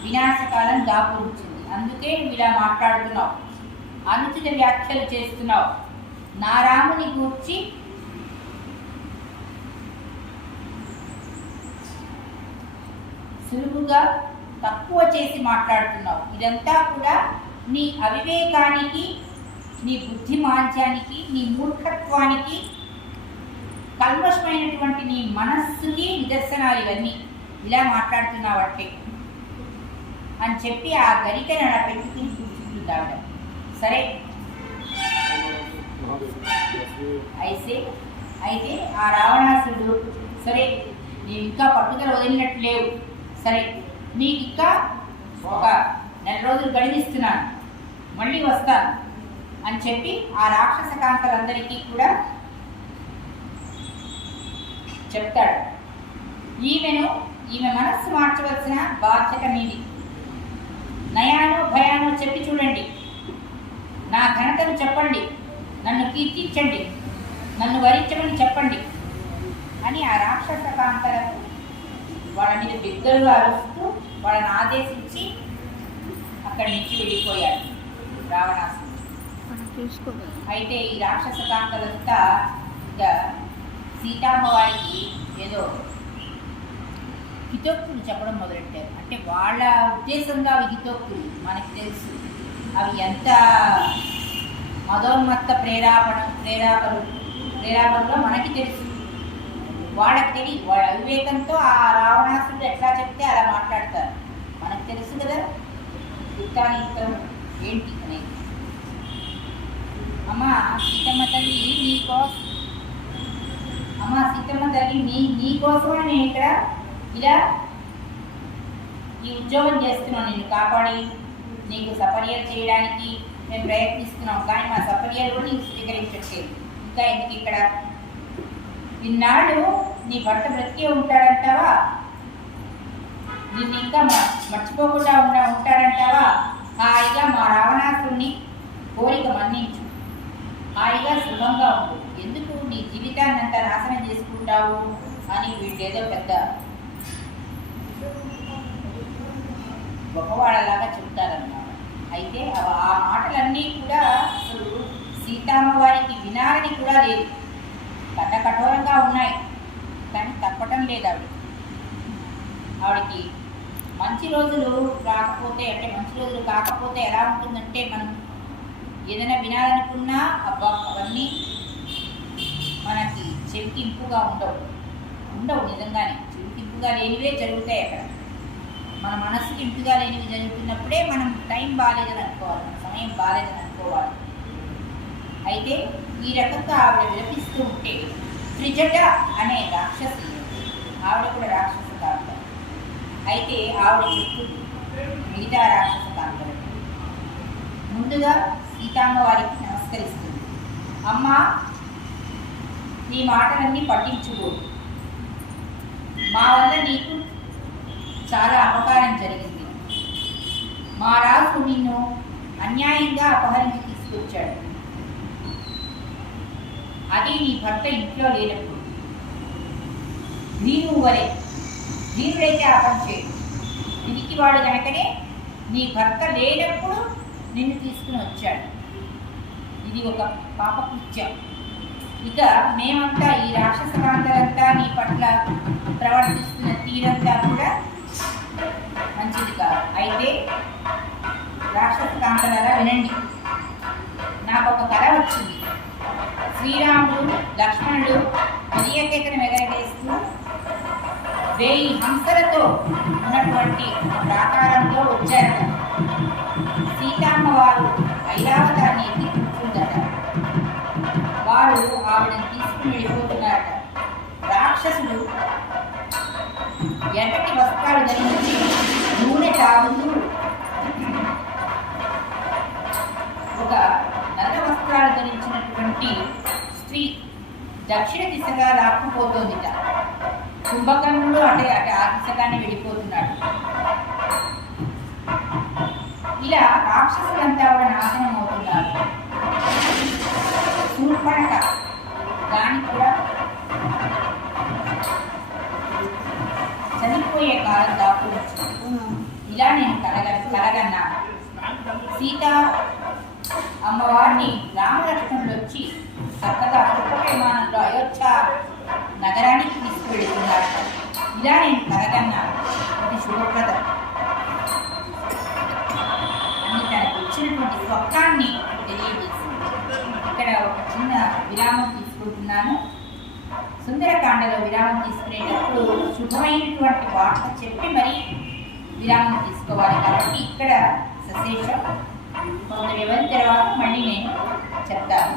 వినాశకాలం దాపురించింది, అందుకే నువ్వు ఇలా మాట్లాడుతున్నావు, అనుచిత వ్యాఖ్యలు చేస్తున్నావు, నా రాముని గూర్చి సులువుగా తక్కువ చేసి మాట్లాడుతున్నావు. ఇదంతా కూడా నీ అవివేకానికి, నీ బుద్ధిమాంద్యానికి, నీ మూర్ఖత్వానికి, కల్మషమైనటువంటి నీ మనస్సుకి నిదర్శనాలు ఇవన్నీ. ఇలా మాట్లాడుతున్నావంటే అని చెప్పి ఆ గరికను అలా పెట్టుకుని కూర్చుంటుంది ఆవిడ. సరే, అయితే ఆ రావణాసుడు, సరే నేను ఇంకా పట్టుదల వదిలినట్టు లేవు, సరే నీకు ఇంకా ఒక 4 రోజులు గడివిస్తున్నాను, మళ్ళీ వస్తాను అని చెప్పి ఆ రాక్షస కాంతలందరికీ కూడా చెప్తాడు. ఈమె మనస్సు మార్చవలసిన బాధ్యత మీది. నయానో భయానో చెప్పి చూడండి, నా ఘనతను చెప్పండి, నన్ను కీర్తించండి, నన్ను వరించమని చెప్పండి అని ఆ రాక్షస కాంతలకు వాళ్ళ మీద బిగ్గరగా అరుస్తూ వాళ్ళని ఆదేశించి అక్కడి నుంచి వెళ్ళిపోయాడు రావణాసురుడు. అయితే ఈ రాక్షస కాంతలంతా ఇక సీతమ్మవారికి ఏదో హితోక్తులు చెప్పడం మొదలెట్టారు. అంటే వాళ్ళ ఉద్దేశంగా అవి హితోక్తులు మనకి తెలుసు, అవి ఎంత మదోన్మత్త ప్రేరాపణలో మనకి తెలుసు, వాళ్ళకి తెలియదు. వాళ్ళ అవివేకంతో ఆ రావణాసురుడు ఎట్లా చెప్తే అలా మాట్లాడతారు, మనకు తెలుసు కదా యుక్తానియుక్తం ఏంటి అనేది. అమ్మ సీతమ్మ తల్లి నీకోసమే నేను ఇక్కడ ఇలా ఈ ఉద్యోగం చేస్తున్నాను, నిన్ను కాపాడి నీకు సపర్యలు చేయడానికి మేము ప్రయత్నిస్తున్నాం, కానీ మా సపర్యలు కూడా నీకు స్వీకరించట్లేదు. ఇంకా ఎందుకు ఇక్కడ? ఇన్నాళ్ళు నీ భర్త బ్రతికే ఉంటాడంటావా? నిన్ను ఇంకా మర్చిపోకుండా ఉంటాడంటావా? హాయిగా మా రావణాసురుణ్ణి కోరిక మన్నించు, హాయిగా సుఖంగా ఉండు, ఎందుకు నీ జీవితాన్ని అంతా నాశనం చేసుకుంటావు అని వీళ్ళేదో పెద్ద గొప్పవాళ్ళలాగా చెప్తారన్నమాట. అయితే ఆ మాటలన్నీ కూడా అసలు సీతమ్మవారికి వినాలని కూడా లేదు, కఠోరంగా ఉన్నాయి, కానీ తప్పటం లేదు ఆవిడకి. మంచి రోజులు కాకపోతే ఎలా ఉంటుందంటే, మనం ఏదైనా వినాలనుకున్నా అవన్నీ మనకి చెవికింపుగా ఉండవు నిజంగానే. చెవికింపుగా లేనివే జరుగుతాయి అక్కడ. మన మనసుకి ఇంపుగా లేనివి జరుగుతున్నప్పుడే మనం టైం బాగాలేదని అనుకోవాలి, మన సమయం బాగాలేదని అనుకోవాలి. అయితే ఈ రకంగా ఆవిడ విలపిస్తూ ఉంటే త్రిజట అనే రాక్షసి, ఆవిడ కూడా రాక్షస కాంత. అయితే ఆవిడ చెప్తుంది మిగతా రాక్షస కాంతలకు. ముందుగా సీతమ్మవారికి నమస్కరిస్తుంది. అమ్మ, నీ మాటలన్నీ పట్టించుకోదు, మా వల్ల నీకు చాలా అపకారం జరిగింది. మా రాజు నిన్ను అన్యాయంగా అపహరించి తీసుకొచ్చాడు, అది నీ భర్త ఇంట్లో లేనప్పుడు. వీరుడైతే ఆ పని చేయడు, పిరికివాడు కనుకనే నీ భర్త లేనప్పుడు నిన్ను తీసుకుని వచ్చాడు. ఇది ఒక పాపకృత్యం. ఇక మేమంతా ఈ రాక్షస కాంతలంతా నీ పట్ల ప్రవర్తిస్తున్న తీరంతా కూడా మంచిది కాదు. అయితే రాక్షస కాంతలారా వినండి, నాకు ఒక కళ శ్రీరాముడు లక్ష్మణుడు విజయకేతనం ఎగరవేస్తూ 1000 హంసలతో ఉన్నటువంటి ప్రాకారంలో వచ్చారట. సీతమ్మ వారు ఐరావతాన్ని ఎక్కి కూర్చుందట. వారు ఆవిడని తీసుకుని వెళ్ళిపోతున్నారట. రాక్షసుడు ఎర్రటి వస్త్రాలు ధరించి నూనె తాగుతూ ఒక నల్ల వస్త్రాలు ధరించినటువంటి స్త్రీ దక్షిణ దిశగా లాక్కుపోతోందిట. కుంభకర్ణుడు అంటే ఆ దిశగానే వెళ్ళిపోతున్నాడు. ఇలా రాక్షసులంతా కూడా నాశనం అవుతున్నారు. శూర్పణఖ దానికి కూడా చనిపోయే కాలం దాపు ఇలా నేను కలగన్నాను. సీత అమ్మవారిని రామలక్ష్మణులు వచ్చి చక్కగా పుష్పక విమానంలో అయోధ్య నగరానికి తీసుకువెళ్తున్నారు. ఇలా నేను కలగన్నాను. అది శుభప్రదం అని తనకు వచ్చినటువంటి స్వప్నాన్ని తెలియజేసింది. ఇక్కడ ఒక చిన్న విరామం తీసుకుంటున్నాను. సుందరకాండలో విరామం తీసుకునేటప్పుడు శుభమైనటువంటి వార్త చెప్పి మరీ విరామం తీసుకోవాలి. కాబట్టి ఇక్కడ సశేషం కొంత వ్యవధి తర్వాత మళ్ళీ నేను చెప్తాను.